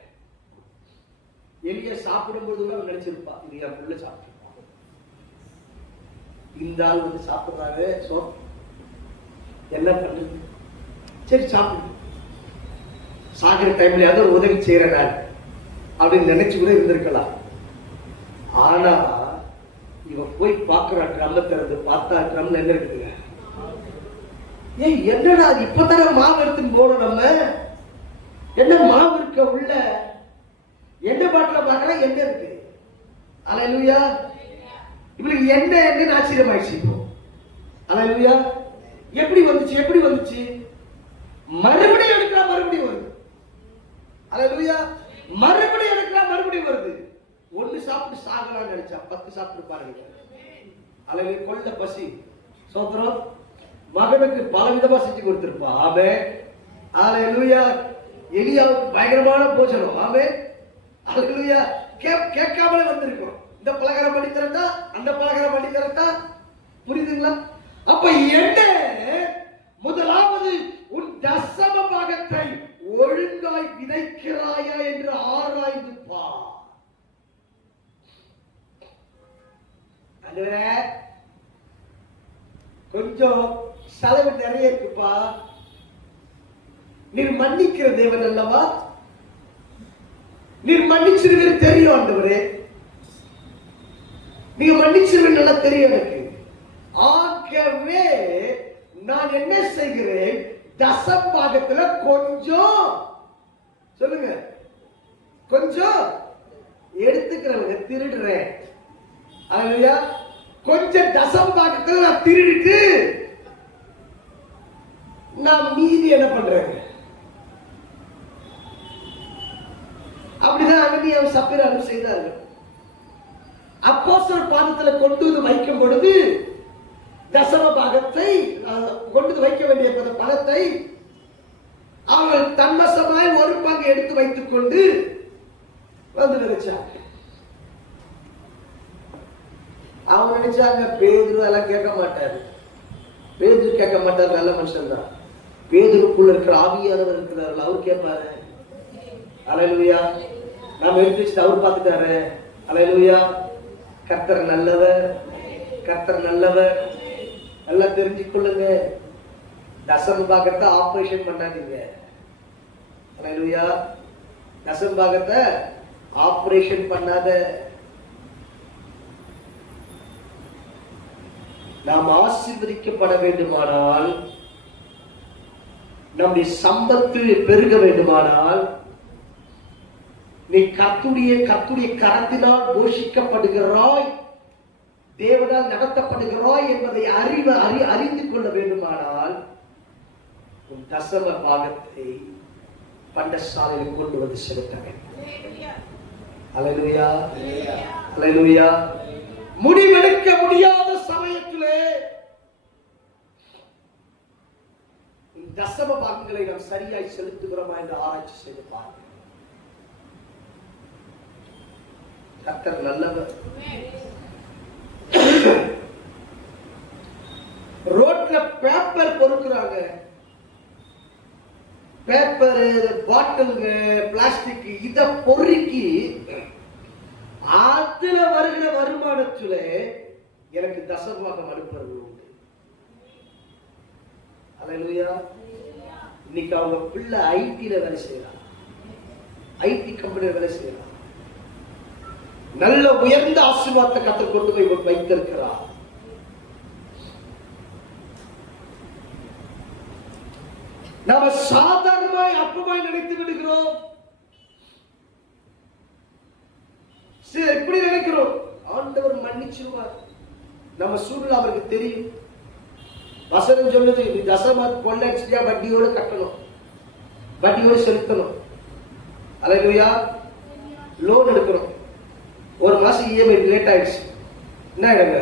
எலியா சாப்பிடும்போது கூட அவன் நினைச்சிருப்பா, இது என் பிள்ளை சாப்பிட்டுருப்பான். இந்த ஆள் வந்து சாப்பிடுறாரு, என்ன பண்ணுது, சரி சாப்பிடு, சாகிற டைம்ல ஏதோ உதவி செய்யற நான் அப்படின்னு நினைச்சு கூட இருந்திருக்கலாம். ஆனா இவன் போய் பாக்குறான், ட்ரம்ம திறந்து பார்த்தா ட்ரம்ல என்ன இருக்குதுங்க? ஏய் என்னடா இப்பதானே மாவு எடுத்துன்னு போனோம், நம்ம என்ன மாவு இருக்க உள்ள, என்ன பாட்டில பார்க்கல என்ன இருக்கு. அல்லேலூயா. இவளுக்கு என்ன என்னன்னு ஆச்சரியமாயிடுச்சு. இப்போ அல்லேலூயா. எப்படி வந்துச்சு? மறுபடியும் எடுக்கிறா, மறுபடியும் வருது. அல்லேலூயா. மறுபடியும் எடுக்கிறா, மறுபடியும் வருது. ஒண்ணு சாப்பிட்டு சாகலாம்னு நினைச்சா 10 சாப்பிட்டு பாருங்க. அல்லேலூயா. கொள்ள பசி. சோத்திரம். மகனுக்கு பலவிதமா செஞ்சு கொடுத்திருப்பா. ஆமென். அல்லேலூயா. எலியாவுக்கு பயங்கரமான போஜனம். ஆமென். அல்லேலூயா. கேட்காமலே வந்திருக்கும். இந்த பலகாரம் பண்ணி தரட்டா, அந்த பலகாரம் பண்ணி தரட்டா. புரியுதுங்களா? அப்ப என்ன, முதலாவது உன் தசம பாகத்தை ஒழுங்காய் விதைக்கிறாயா என்று ஆராய்ந்து பார். கொஞ்சம் செலவு நிறைய இருக்குப்பா, நீர் மன்னிக்கிற தேவன் அல்லவா, நீர் மன்னிச்சிருக்கிற தெரியும் ஆண்டவரே, நீங்க மன்னிச்சிருக்க நல்லா தெரியும் எனக்கு. ஆகவே நான் என்ன செய்கிறேன், தசபாகத்துல கொஞ்சம் சொல்லுங்க, கொஞ்சம் எடுத்துக்கிறவங்க திருடுறேன். அல்லேலூயா. கொஞ்சம் தசபாகத்துல நான் திருடிட்டு நான் மீதி என்ன பண்றேன். அப்படிதான் அனனியாவும் சப்பீராவும் செய்தார்கள். அப்போஸ்தலர் பாதத்துல கொண்டு வந்து வைக்கும் பொழுது தசம பாகத்தை கொண்டு வைக்க வேண்டிய பணத்தை அவர்கள் தன்வசமாய் ஒரு பங்கு எடுத்து வைத்துக் கொண்டு வந்து நினைச்சாங்க. அவங்க நினைச்சாங்க பேதுரு எல்லாம் கேட்க மாட்டாரு. பேதுரு கேட்க மாட்டாரு, நல்ல மனுஷன் தான். பேதுருக்குள்ள இருக்கிற ஆவியானவர் இருக்கிறார்கள், அவர் கேட்பாரு. அல்லேலூயா. நாம எடுத்து வச்சுட்டு அவர் பார்த்துட்டாரு. அல்லேலூயா. கர்த்தர் நல்லவர், கர்த்தர் நல்லவர். நல்லா தெரிஞ்சுக்கொள்ளுங்க. தசம பாகத்தை ஆபரேஷன் பண்ணாதீங்க. அல்லேலூயா. தசம பாகத்தை ஆபரேஷன் பண்ணாத. நாம் ஆசீர்வதிக்கப்பட வேண்டுமானால், நம்முடைய சம்பத்து பெருக வேண்டுமானால், நீ கர்த்தருடைய கரத்தினால் போஷிக்கப்படுகிறாய், தேவனால் நடத்தப்படுகிறாய் என்பதை அறிந்து கொள்ள வேண்டுமானால் உன் தசம பாகத்தை பண்டசாலையில் கொண்டு வந்து செலுத்த வேண்டும். அல்லேலூயா, அல்லேலூயா. முடிவெடுக்க முடியாத சமயத்திலே தசம பாகங்களை நாம் சரியாய் செலுத்துகிறோமா என்று ஆராய்ச்சி செய்து பாருங்கள். கர்த்தர் நல்லவர். ரோட்ல பேப்பர் பொறுக்குறாங்க, பேப்பர், பாட்டில்ங்க, பிளாஸ்டிக், இத பொறுக்கி அதுல வருகிற வருமானத்துல எனக்கு தசமபாகம் அனுப்புறது உண்டு. அல்லேலூயா. இன்னைக்கு அவங்க பிள்ளை ஐடில வேலை செய்யறான், ஐடி கம்பெனியில வேலை செய்யறான். நல்ல உயர்ந்த ஆசீர்வாதத்தை கர்த்தர் கொண்டு போய் வைத்திருக்கிறார். நாம சாதாரணமாய் அற்பமாய் நினைத்து விடுகிறோம். எப்படி நினைக்கிறோம், ஆண்டவர் மன்னிச்சிருவார், நம்ம சூழ்நிலை அவருக்கு தெரியும். வசனம் சொல்லுது, நீ தசம கொள்ளடிச்சியா வட்டியோடு கட்டணும், வட்டியோடு செலுத்தணும். அல்லேலூயா. லோன் எடுக்கணும், ஒரு மாசம் இஎம்ஐ லேட் ஆயிடுச்சு, என்ன ஆயிடுங்க,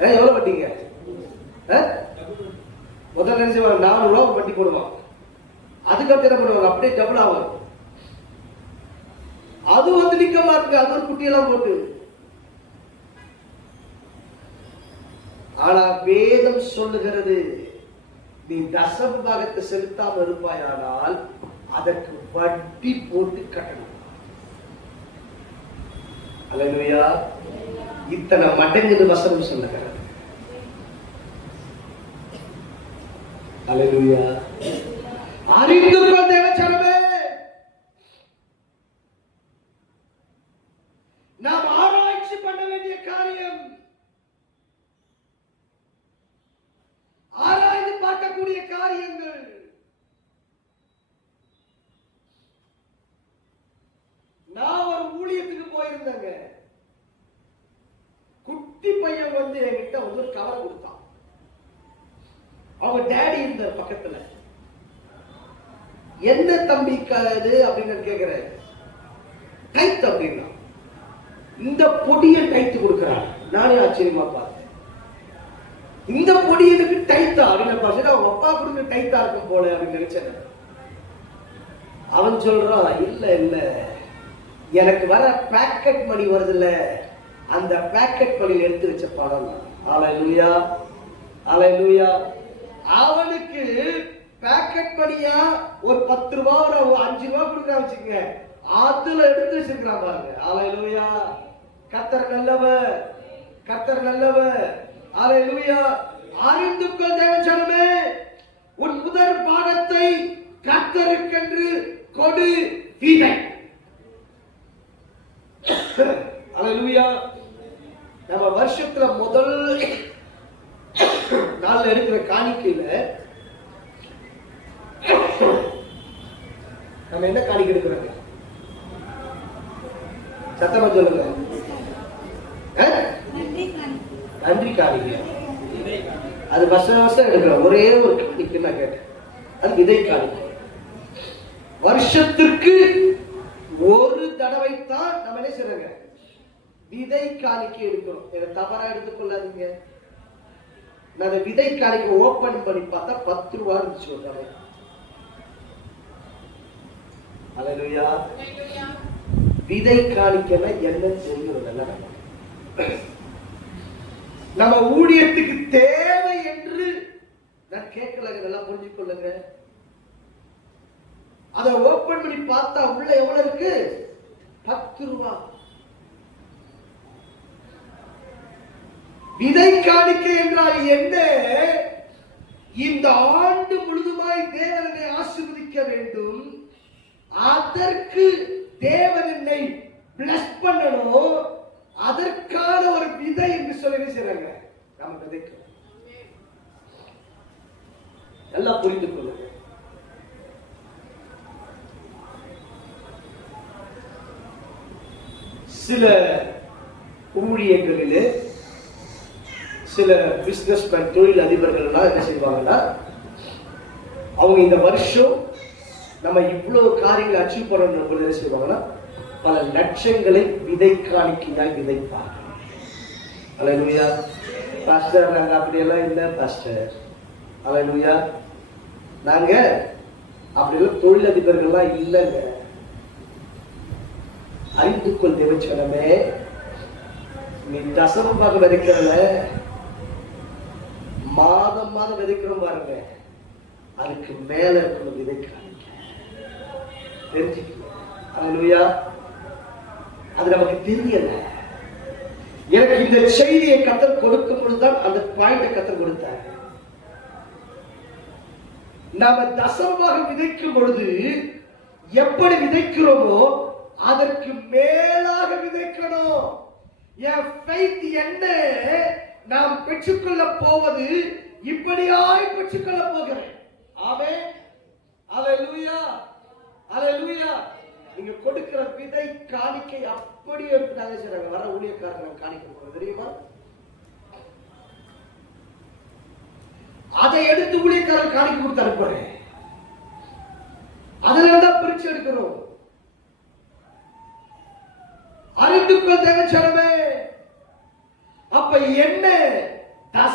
எவ்வளவு வட்டிங்க? முதல்ல என்ன செய்வாங்க? 4 ரூபா வட்டி போடுவான். அதுக்கப்புறம் என்ன பண்ணுவாங்க? அப்படியே டபுள் ஆகும். அது வந்து நிக்க மாட்டுங்க. அது ஒரு குட்டியெல்லாம் போட்டு. ஆனா வேதம் சொல்லுகிறது, நீ தசம பாகத்தை செலுத்தாம இருப்பாயானால் அதற்கு வட்டி போட்டு கட்டணும். அல்லேலூயா. இத்தனை மடங்கு வசனம் சொல்லுகிறது. அல்லேலூயா. அறிந்து கொள் தேவச்சனமே, நாம் ஆராய்ச்சி பண்ண வேண்டிய காரியம், ஆராய்ந்து பார்க்கக்கூடிய காரியங்கள். நான் ஒரு ஊழியத்துக்கு போயிருந்தேங்க. குட்டி பையன் வந்து என்கிட்ட வந்து ஒரு கவர் கொடுத்தான். அவங்க டேடி இந்த பக்கத்துல. என்ன தம்பி இது அப்படின்னு கேட்கிறேன். டைத் அப்படின்னா இந்த பொடிய டைத்து கொடுக்கிறான். நானே ஆச்சரியமா பார்த்தேன். இந்த பொடி எனக்கு டைத்தா அப்படின்னு பார்த்துட்டு அவங்க அப்பா கொடுங்க டைத்தா இருக்கும் போல அப்படின்னு நினைச்சேன். அவன் சொல்றான், இல்ல இல்ல, எனக்கு வர பேக்கெட் மணி வருதுல்ல, அந்த பேக்கெட் மணியில் எடுத்து வச்ச படம். அல்லேலூயா, அல்லேலூயா. அவனுக்கு பேக்கெட் மணியா ஒரு 10 ரூபா ஒரு 5 ரூபா கொடுக்குறா வச்சுக்கங்க, அதுல எடுத்து வச்சிருக்கிறான் பாருங்க. அல்லேலூயா. கர்த்தர் நல்லவர், கர்த்தர் நல்லவர். அல்லேலூயா. அறிந்து கொள் தேவச்சனமே, உன் முதற் பாகத்தை கர்த்தருக்கென்று கொடு விதை. அல்லேலூயா. நம்ம வருஷத்துல முதல் நாள்ல இருக்கிற காணிக்கையில நம்ம என்ன காணிக்கை எடுக்கிறோங்க? சத்தமா சொல்லுங்க. நன்றி காணிக்கை. அது வருஷம் எடுக்கிறோம். ஒரே ஒரு காணிக்கை நான் கேட்டேன், அது விதை காணிக்கை. வருஷத்திற்கு ஒரு தடவை தான் நம்ம என்ன செய்யறோங்க? விதை காணிக்கை எடுக்கிறோம். தவறா எடுத்துக்கொள்ளாதீங்க. நான் விதை காணிக்கை ஓபன் பண்ணி பார்த்தா 10 ரூபா இருந்துச்சு ஒரு தடவை. அல்லேலூயா. விதை காணிக்கைன்னா என்னன்னு தெரியுறதல்ல. நம்ம ஊழியத்துக்கு தேவை என்று நான் கேட்கல. நல்லா புரிஞ்சுக்கொள்ளுங்க. அதை ஓபன் பண்ணி பார்த்தா உள்ள எவ்வளவு இருக்கு? 10 ரூபா. விதை காணிக்கை என்றால் என்ன? இந்த ஆண்டு முழுதுமாய் தேவனை ஆசீர்வதிக்க வேண்டும், அதற்கு தேவன் என்னை பிளஸ் பண்ணணும், அதற்கான ஒரு விதை என்று சொல்லி செய்றாங்க. நம்ம விதைக்கிறோம். நல்லா புரிந்து கொள்ளுங்க. சில ஊழியர்களிலே சில பிசினஸ்மேன், தொழில் அதிபர்கள் எல்லாம் என்ன செய்வாங்கன்னா, அவங்க இந்த வருஷம் நம்ம இவ்வளவு காரியங்களை அச்சீவ் பண்ணணும் என்ன செய்வாங்கன்னா, பல லட்சங்களை விதை காணிக்கையாய் விதைப்பாங்க. அல்லேலூயா. பாஸ்டர், நாங்க அப்படியெல்லாம் இல்லை பாஸ்டர். அல்லேலூயா. நாங்க அப்படியெல்லாம் தொழிலதிபர்கள்லாம் இல்லைங்க. அறிந்து கொள் தேவச்சனமே, நீ தசம பாகம் விதைக்கிறல, மாதம் மாதம் விதைக்கிறோம் பாருங்க, அதுக்கு மேல இருக்கணும் விதை காணிக்கை. தெரிஞ்சுக்கணும். அல்லேலூயா. அது நமக்கு தெரியல. எனக்கு இந்த செய்தியை கர்த்தர் கொடுக்கும் பொழுதுதான் அந்த பாயிண்டை கர்த்தர் கொடுத்தார். நாம தசமமாக விதைக்கும் பொழுது எப்படி விதைக்கிறோமோ அதற்கு மேலாக விதைக்கணும். என் ஃபெய்த் என்ன? நாம் பெற்றுக்கொள்ள போவது இப்படியாய் பெற்றுக்கொள்ள போகிறேன். ஆமென். அல்லேலூயா, அல்லேலூயா. நீங்க கொடுக்கிற விதை காணிக்கை அப்படியே எடுத்துட்டாங்க. சொல்றாங்க, வர ஊழியக்காரங்க காணிக்கை கொடுக்கறது தெரியுமா? அதை எடுத்து ஊழியக்காரங்க காணிக்கை கொடுத்து அனுப்புறேன். அதனாலதான் பிரிச்சு எடுக்கிறோம். அறிந்து கொள் தேவச்சனமே. அப்ப என்ன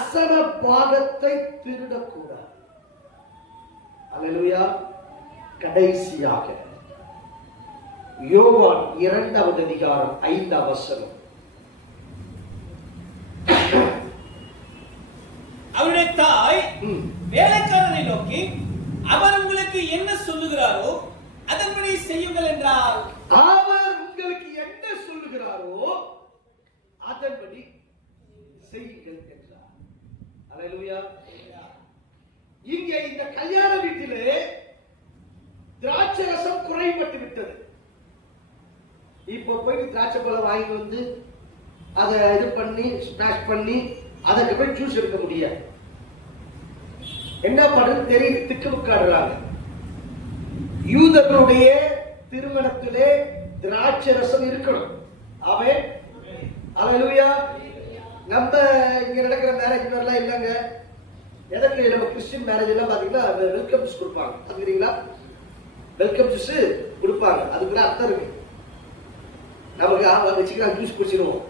அசன பாகத்தை திருடக்கூடாது. அல்லேலூயா. கடைசியாக யோவான் 2வது அதிகாரம் 5வது வசனம். அவருடைய தாய் வேலைக்காரனை நோக்கி, அவர் உங்களுக்கு என்ன சொல்லுகிறாரோ அதன்படி செய்யுங்கள் என்றார். அவர் உங்களுக்கு என்ன சொல்லுகிறாரோ அதன்படி செய்யுங்கள் என்றார். அல்லேலூயா. இங்கே இந்த கல்யாண வீட்டிலே திராட்சை ரசம் குறைபட்டு விட்டது. இப்போ போய் திராட்சை பழம் வாங்கி வந்து அதை இது பண்ணி ஸ்மாஷ் பண்ணி அதற்கு போய் ஜூஸ் எடுக்க முடியாது. என்ன பண்ணுறது தெரியுது, திக்குமுக்காடுறாங்க. யூதர்களுடைய திருமணத்திலே திராட்சை ரசம் இருக்கணும். ஆமென். அல்லேலூயா. நம்ம இங்க நடக்கிற மேரேஜ் மாதிரிலாம் இல்லைங்க. எதற்கு நம்ம கிறிஸ்டியன் மேரேஜ் எல்லாம் பாத்தீங்கன்னா வெல்கம் ஜூஸ் கொடுப்பாங்க. பாத்துக்கிறீங்களா? வெல்கம் ஜூஸ் கொடுப்பாங்க. அதுக்குள்ள அர்த்தம் இருக்கு. நமக்கு வச்சுக்கலாம் ஜூஸ் குடிச்சிடுவோம்.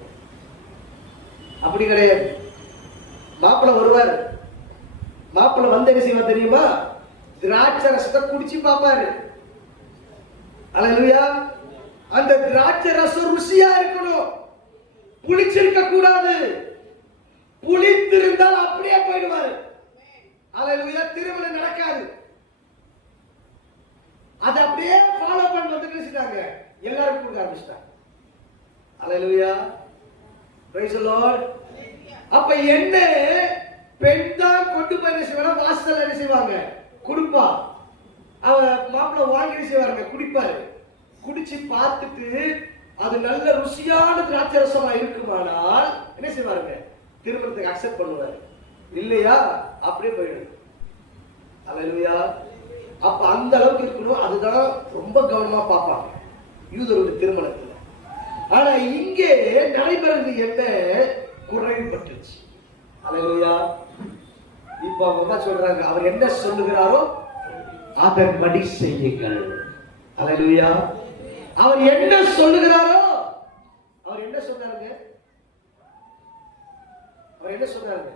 அப்படி கிடையாது. மாப்பிள்ளை வருவார். மாப்பிள்ளை வந்து என்ன செய்வா தெரியுமா? திராட்சை ரசத்தை குடிச்சு பார்ப்பாரு. அல்லேலூயா. அந்த திராட்சை ரசம் ருசியா இருக்கணும், புளிச்சிருக்க கூடாது. புளித்திருந்தால் அப்படியே போயிடுவாரு. அல்லேலூயா. திருமணம் நடக்காது. அதை அப்படியே ஃபாலோ பண்ணி வந்து பேசிட்டாங்க, எல்லாரும் கொடுக்க ஆரம்பிச்சிட்டாங்க. அல்லேலூயா. Praise the Lord. அப்ப என்ன பெண் தான் கொண்டு போய் என்ன செய்வாங்க? வாசல்ல என்ன செய்வாங்க? குடிப்பா. அவ மாப்பிள்ளை வாங்கி என்ன செய்வாங்க? குடிப்பாரு. குடிச்சு பார்த்துட்டு அது நல்ல ருசியான திராட்சை ரசமா இருக்குமானால் என்ன செய்வாருங்க? திருமணத்துக்கு அக்செப்ட் பண்ணுவாரு. இல்லையா அப்படியே போயிடும். அல்லேலூயா. அப்ப அந்த அளவுக்கு இருக்கணும். அதுதான் ரொம்ப கவனமா பார்ப்பாங்க யூதருடைய திருமணத்துல. ஆனா இங்கே நடைபெறது என்ன? குறைபட்டுச்சு. அல்லேலூயா. இப்ப அவங்க சொல்றாங்க, அவர் என்ன சொல்லுகிறாரோ அதன்படி செய்யுங்கள். அல்லேலூயா. அவர் என்ன சொல்லுகிறாரோ, அவர் என்ன சொன்னாருங்க? அவர் என்ன சொன்னாருங்க?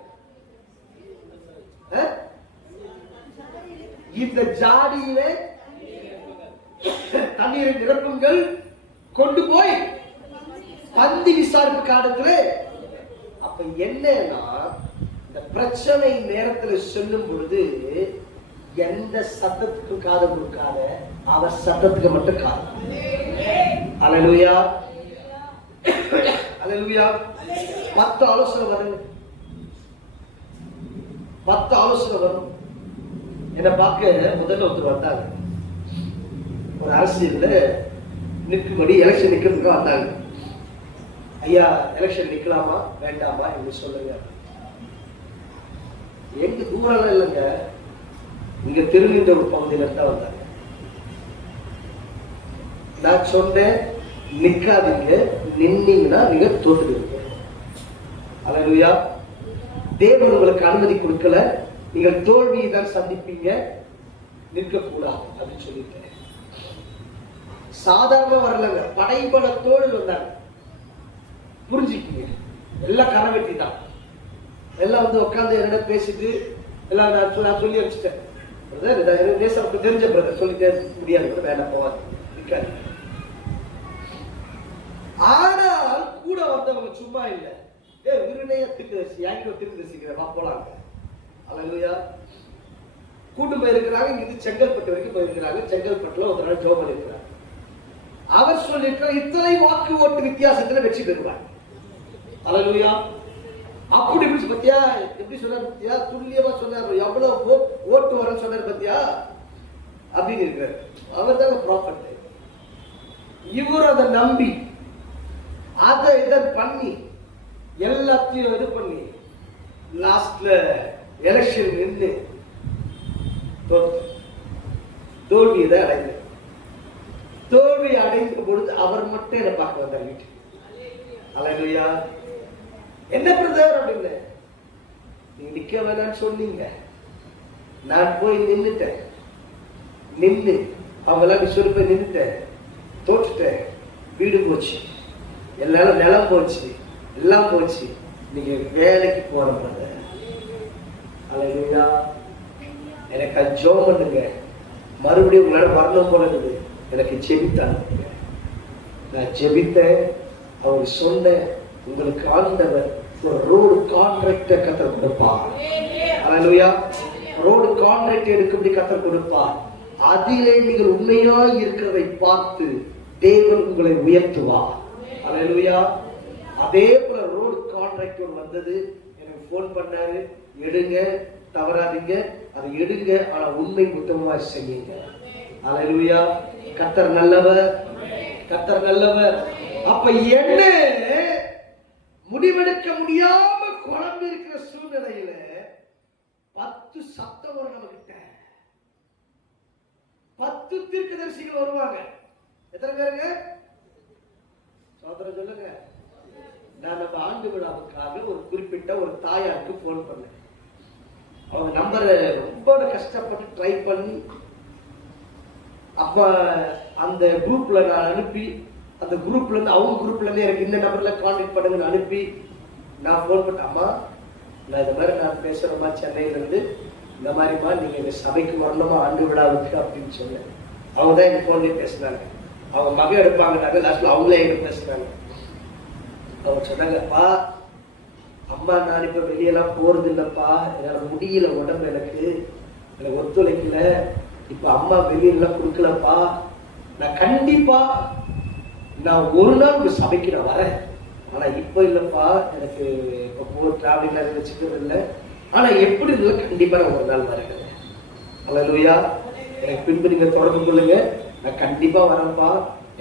இந்த ஜாடியிலே தண்ணீரை நிரப்புங்கள், கொண்டு போய் பந்தி விசாரிப்பு காலத்திலே. அப்ப என்னன்னா, இந்த பிரச்சனை நேரத்தில் சொல்லும் பொழுது எந்த சத்தத்துக்கும் காது கொடுக்காத, அவர் சத்தத்துக்கு மட்டும் காது. அல்லேலூயா. அல்லேலூயா. 10 ஆலோசனை வருங்க. 10 ஆலோசனை வரும். என்ன பார்க்க முதல்ல ஒருத்தர் வந்தாங்க. ஒரு அரசியல்ல நிற்கும்படி எலெக்ஷன் நிக்கிறதுக்கு வந்தாங்க. ஐயா, எலெக்ஷன் நிக்கலாமா வேண்டாமா என்று சொல்லுங்க. எங்க தூரம் இல்லைங்க, இங்க திருநின்ற ஒரு பகுதியில தான் வந்தாங்க. நான் சொன்னேன், நிக்காதீங்க, நின்னீங்கன்னா நீங்க தோத்துடுவீங்க. அல்லேலூயா. தேவன் உங்களுக்கு அனுமதி கொடுக்கல, நீங்கள் தோல்வியை தான் சந்திப்பீங்க, நிற்க கூடாது அப்படின்னு சொல்லிட்டேன். சாதாரண வரலங்க, படைபலத்தோடு வந்தாங்க. புரிஞ்சுக்கீங்க, எல்லாம் கரவெட்டி தான். எல்லாம் வந்து உட்காந்து என்னோட பேசிட்டு எல்லாம் நான் சொல்லி வச்சுட்டேன். தெரிஞ்ச பிரதர் சொல்லிட்டே முடியாது, வேண்டாம் போவாது, இருக்காது. ஆனால் கூட வந்தவங்க சும்மா இல்லை. விருணைய திருதர்சி, யாங்கிட்ட திருதர்சிக்கிறவா போலாங்க. அல்லேலூயா. கூட்டு போயிருக்கிறாங்க. இங்கிருந்து செங்கல்பட்டு வரைக்கும் போயிருக்கிறாங்க. செங்கல்பட்டுல ஒரு நாள் ஜோபன் இருக்கிறார். அவர் சொல்லியிருக்கிறார், இத்தனை வாக்கு ஓட்டு வித்தியாசத்துல வெற்றி பெறுவார். அல்லேலூயா. அப்படி பத்தியா எப்படி சொன்னார் பத்தியா? துல்லியமா சொன்னார். எவ்வளவு ஓட்டு வரன்னு சொன்னார் பத்தியா அப்படின்னு இருக்கிறார். அவர் தான் ப்ராஃபட். இவர் அதை நம்பி அதை இதை பண்ணி எல்லாத்தையும் இது பண்ணி லாஸ்ட்ல எலெக்ஷன் நின்று தோல்வியை தான் அடைந்தார். தோல்வி அடைந்த பொழுது அவர் மட்டும் என்னை பார்க்க வந்தார் வீட்டுக்கு. அல்லேலூயா. என்ன பிரதர் அப்படின்னு, நீங்க நிக்க வேணான்னு சொன்னீங்க, நான் போய் நின்னுட்டேன். நின்று அவங்க எல்லாம் சொல்லி போய் நின்றுட்டேன், தோற்றுட்டேன், வீடு போச்சு, எல்லாரும் நிலம் போச்சு, எல்லாம் போச்சு. நீங்க வேலைக்கு போற பிரதர், அல்லேலூயா. எனக்கு ஜெபம் பண்ணுங்க. மறுபடியும் உங்களால வரணும் போல இருக்குது. எனக்கு ஜெபித்தாங்க. நான் ஜெபித்தேன். அவர் சொன்ன உங்களுக்கு ஆண்டவர் ஒரு ரோடு கான்ட்ராக்ட கத்தர் கொடுப்பார். அல்லேலூயா. ரோடு கான்ட்ராக்ட் எடுக்கும்படி கத்தர் கொடுப்பார். அதிலே நீங்கள் உண்மையாய் இருக்கிறதை பார்த்து தேவன் உங்களை உயர்த்துவார். அல்லேலூயா. அதே போல ரோடு கான்ட்ராக்ட் வந்தது. எனக்கு போன் பண்ணாரு, எடுங்க, தவறாதீங்க, அதை எடுங்க, ஆனா உண்மை உத்தமமா செய்யுங்க. அல்லேலூயா. கர்த்தர் நல்லவர், கர்த்தர் நல்லவர். அப்ப என்ன முடிவெடுக்க முடியாம குழம்பு இருக்கிற சூழ்நிலையில 10 சத்தம் வரும் நம்ம கிட்ட. 10 தீர்க்கதரிசிகள் வருவாங்க. எத்தனை பேருங்க? சோதனை சொல்லுங்க. நான் நம்ம ஆண்டு விழாவுக்காக ஒரு குறிப்பிட்ட ஒரு தாயாருக்கு போன் பண்ணேன். அவங்க நம்பரை ரொம்ப கஷ்டப்பட்டு ட்ரை பண்ணி அப்ப அந்த குரூப்ல நான் அனுப்பி, அந்த குரூப்ல இருந்து அவங்க குரூப்ல இருந்து எனக்கு இந்த நம்பர்ல கான்டாக்ட் பண்ணுங்கன்னு அனுப்பி நான் போன் பண்ணேன். அம்மா, நான் இந்த மாதிரி நான் பேசுறேம்மா, சென்னையில இருந்து, இந்த மாதிரிமா நீங்க எங்க சபைக்கு வரணுமா ஆண்டு விழாவுக்கு அப்படின்னு சொன்னேன். அவங்க தான் எங்க போன்லயே பேசினாங்க. அவங்க மக எடுப்பாங்க, லாஸ்ட்ல அவங்களே எங்க பேசுறாங்க. அவங்க சொன்னாங்கப்பா, அம்மா நான் இப்ப வெளியெல்லாம் போறது இல்லப்பா, என்னால முடியல, உடம்பு எனக்கு ஒத்துழைக்கல, இப்ப அம்மா வெளியெல்லாம் கொடுக்கலப்பா, நான் கண்டிப்பா நான் ஒரு நாள் உங்க சபைக்கு நான் வரேன், ஆனா இப்ப இல்லப்பா, எனக்கு இப்ப டிராவலிங் வச்சுக்கிறது இல்லை, ஆனா எப்படி இல்லை கண்டிப்பா நான் ஒரு நாள் வரேன். அல்லேலூயா. எனக்கு பின்பு நீங்க தொடர்பு கொள்ளுங்க, நான் கண்டிப்பா வரேன்ப்பா,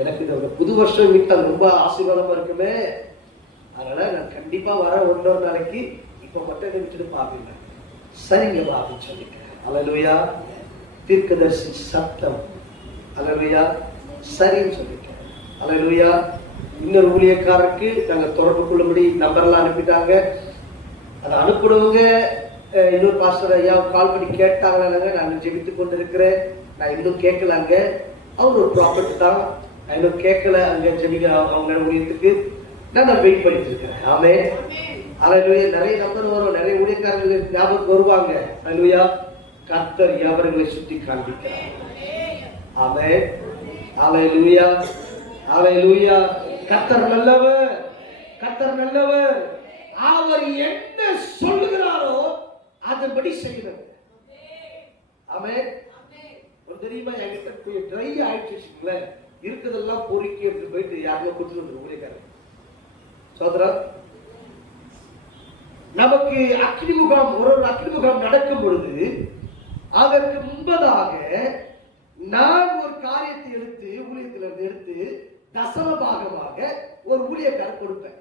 எனக்கு இந்த புது வருஷம் வீட்டுல ரொம்ப ஆசீர்வாதமா இருக்குமே, அதனால நான் கண்டிப்பா வரேன் ஒரு நாளைக்கு, இப்ப மட்டும் விட்டுட்டு பாப்பீங்க. சரிங்க அப்படின்னு சொல்லிட்டேன். அல்லேலூயா. தீர்க்கதரிசி சத்தம். அல்லேலூயா. சரின்னு சொல்லிட்டேன். அல்லேலூயா. இன்னொரு ஊழியக்காரருக்கு நாங்க தொடர்பு கொள்ளும்படி நம்பர்லாம் அனுப்பிட்டாங்க. அதை அனுப்பிடுவங்க இன்னொரு பாஸ்டர் ஐயா கால் பண்ணி கேட்டாங்க. நான் ஜெபித்து கொண்டு இருக்கிறேன், நான் இன்னும் கேட்கலாங்க, அவர் ஒரு ப்ராப்பர்ட்டி தான், நான் இன்னும் கேட்கல அங்க ஜெபிக்க அவங்க ஊழியத்துக்கு நான் வெயிட் பண்ணிட்டு இருக்கேன். ஆமே. அல்லேலூயா. நிறைய நம்பர் வரும், நிறைய ஊழியக்காரர்கள் ஞாபகம் வருவாங்க. அல்லேலூயா. கர்த்தர் அவர்களை சுட்டி காண்பிக்கிறார். ஆமே. அல்லேலூயா. அல்லேலூயா. கர்த்தர் நல்லவர், கர்த்தர் நல்லவர். அவர் என்ன சொல்லுகிறாரோ அதன்படி செய்கிறது. ஆமே. தெரியுமா, என்கிட்ட ட்ரை ஆயிடுச்சுங்களே, இருக்கிறதெல்லாம் பொறுக்கி எடுத்து போயிட்டு யாருமே கொடுத்துட்டு வந்து ஊழியக்காரர் சோதரா. நமக்கு அக்னி முகாம், ஒரு அக்னி முகாம் நடக்கும் பொழுது அதற்கு முன்பதாக நான் ஒரு காரியத்தை எடுத்து ஊழியத்திலிருந்து எடுத்து தசம பாகமாக ஒரு ஊழியக்காரர் கொடுப்பேன்.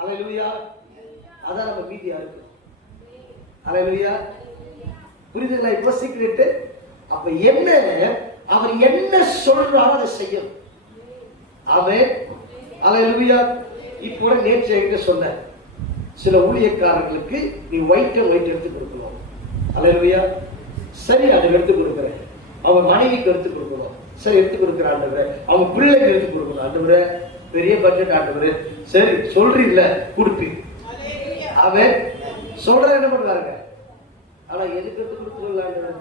அல்லேலூயா. அதான் நம்ம மீதியா இருக்கு. அல்லேலூயா. புரியுதுங்களா? இப்ப சீக்ரெட். அப்ப என்ன, அவர் என்ன சொல்றாரோ அதை செய்யணும். அவன் அல்லேலூயா. இப்போ நேற்று எங்க சொன்ன சில ஊழியக்காரர்களுக்கு நீ ஒயிட் எடுத்து கொடுக்கணும். அல்லேலூயா. சரி, அதை எடுத்து கொடுக்குறேன். அவங்க மனைவிக்கு எடுத்து கொடுக்கணும். சரி, எடுத்து கொடுக்குற ஆண்டவரே. அவங்க பிள்ளைக்கு எடுத்து கொடுக்கணும். ஆண்டவரே, பெரிய பட்ஜெட் ஆண்டவரே. சரி, சொல்றீங்கள கொடுப்பீங்க. அவன் சொல்ற என்ன பண்ணுவாருங்க, ஆனா எதுக்கு எடுத்து கொடுத்துருங்க ஆண்டவரே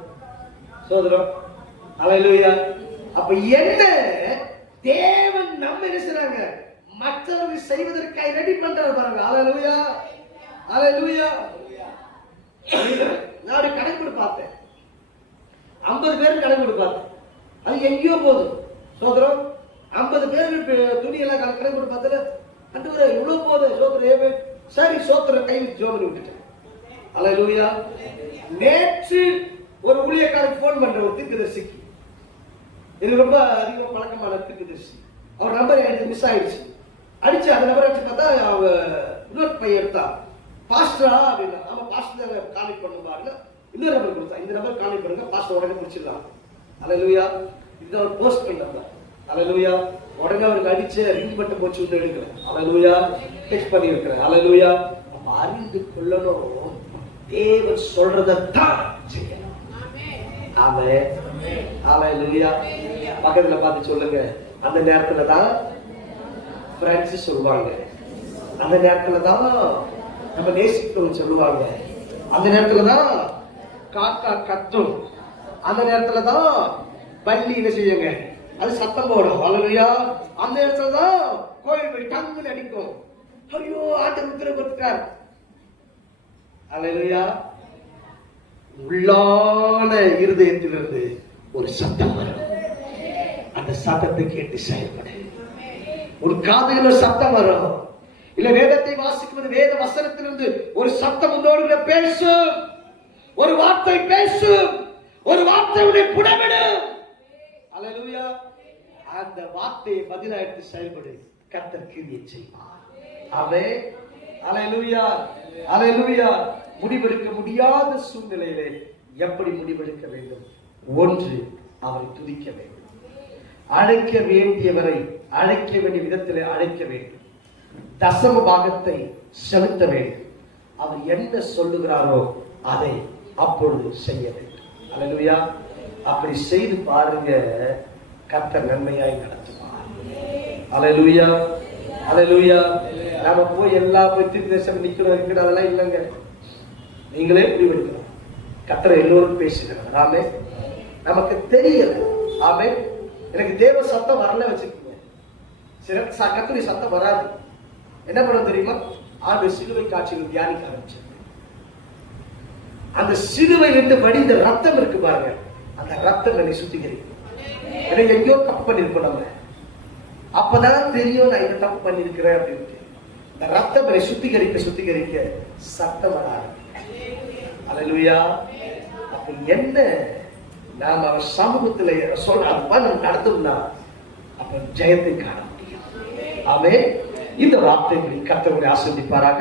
சோதரம். அல்லேலூயா. அப்ப என்ன தேவன் நம்ம என்ன செய்றாங்க, மற்றவர்கள் செய்வதற்காக ரெடி பண்றாரு பாருங்க. அல்லேலூயா. அல்லேலூயா. நான் கணக்கு பார்த்தேன், 50 பேருக்கு கணக்கு பார்த்தேன். அது எங்கேயோ போகுது சோதரம். 50 பேருக்கு துணியெல்லாம் கணக்கு பார்த்தல, அன்று இவ்வளவு போகுது சோதரம். சரி, சோத்திர கை ஜோமனி விட்டுட்டேன். அல்லேலூயா. நேற்று ஒரு ஊழியக்காரருக்கு போன் பண்ற ஒரு தீர்க்கதரிசிக்கு, இது ரொம்ப அதிகம் பழக்கமான தீர்க்கதரிசி, அவர் நம்பர் எனக்கு மிஸ் ஆயிடுச்சு. அடிச்சு அந்த நம்பர் அடிச்சு பார்த்தா அவங்க இன்னொரு பையன் எடுத்தா, பாஸ்டரா அப்படின்னா. ஆமா பாஸ்டர் கான்டெக்ட் பண்ணுவாங்க. இன்னொரு நம்பர் கொடுத்தா, இந்த நம்பர் கான்டெக்ட் பண்ணுங்க, பாஸ்டர் உடனே முடிச்சிடலாம். அல்லேலூயா. இதுதான் ஒரு போஸ்ட் பண்ண நம்பர். அல்லேலூயா. உடனே அவருக்கு அடிச்சு ரிங் பட்டன் போச்சு விட்டு எடுக்கிறேன். அல்லேலூயா. டெக்ஸ்ட் பண்ணி இருக்கிறேன். அல்லேலூயா. அப்ப அறிந்து கொள்ளணும், தேவன் சொல்றதான் செய்யணும். ஆமே. அல்லேலூயா. பக்கத்துல பார்த்து சொல்லுங்க, அந்த நேரத்துல தான் பிரான்சிஸ் சொல்லுவாங்க, அந்த நேரத்துல தான் நம்ம நேசிக்கிறவங்க சொல்லுவாங்க, அந்த நேரத்துல தான் காக்கா கத்தும். அந்த நேரத்துல தான் பள்ளி என்ன செய்யுங்க, அது சத்தம் போடும். அல்லேலூயா. அந்த நேரத்துல தான் கோயில் போய் டங்குன்னு அடிக்கும். ஐயோ ஆண்டவர் உத்தரவு கொடுத்துட்டார். அல்லேலூயா. உள்ளான இருதயத்திலிருந்து ஒரு சத்தம் வரும். அந்த சத்தத்தை கேட்டு செயல்படு. ஒரு காதுல ஒரு சத்தம் வரும். இல்ல வேதத்தை வாசிக்கும்போது வேத வசனத்திலிருந்து ஒரு சத்தம் உன்னோடு பேசும். ஒரு வார்த்தை பேசும். ஒரு வார்த்தையுடைய புடமிடும். அல்லேலூயா. அந்த வார்த்தையை பதிலா எடுத்து செயல்படு. கர்த்தர் கிரியை செய்வார். ஆமென். அல்லேலூயா. அல்லேலூயா. முடிவெடுக்க முடியாத சூழ்நிலையிலே எப்படி முடிவெடுக்க வேண்டும்? ஒன்று, அவரை துதிக்க வேண்டும். அழைக்க வேண்டியவரை அழைக்க வேண்டிய விதத்திலே அழைக்க வேண்டும். தசம பாகத்தை செலுத்த வேண்டும். அவர் என்ன சொல்லுகிறாரோ அதை அப்பொழுது செய்ய வேண்டும். அல்லேலூயா. அப்படி செய்து பாருங்க, கர்த்தர் நன்மையாய் நடத்துவார். அல்லேலூயா. அல்லேலூயா. நாம போய் எல்லா தீர்க்கதரிசனம் நிக்கணும் இருக்கணும் அதெல்லாம் இல்லைங்க. நீங்களே முடிவெடுக்கணும். கர்த்தர் எல்லோரும் பேசுகிறார். ஆமே. நமக்கு தெரியல. ஆமே. எனக்கு தேவ சத்தம் வரல வச்சுக்கோங்க. சில கர்த்தருடைய சத்தம் வராது. என்ன பண்ண தெரியுமா? ஆண்டு சிலுவை காட்சிகள் தியானிக்க ஆரம்பிச்சேன். அந்த சிலுவை விட்டு வடிந்த ரத்தம் இருக்கு பாருங்க, அந்த ரத்தம் என்னை சுத்திகரிக்கும். எனக்கு எங்கேயோ தப்பு பண்ணிருக்கோம் நம்ம. அப்பதான் தெரியும் நான் இந்த தப்பு பண்ணிருக்கிறேன் அப்படின்ட்டு. இந்த ரத்தம் என்னை சுத்திகரிக்க சத்தம் வர ஆரம்பிக்கும். அல்லேலூயா. அப்ப என்ன நாம் அவர் சமூகத்தில் நடத்தோம்னா அப்ப ஜெயத்தை காண முடியும். ஆமென். இந்த வார்த்தைகளை கர்த்தர் ஆசீர்வதிப்பாராக.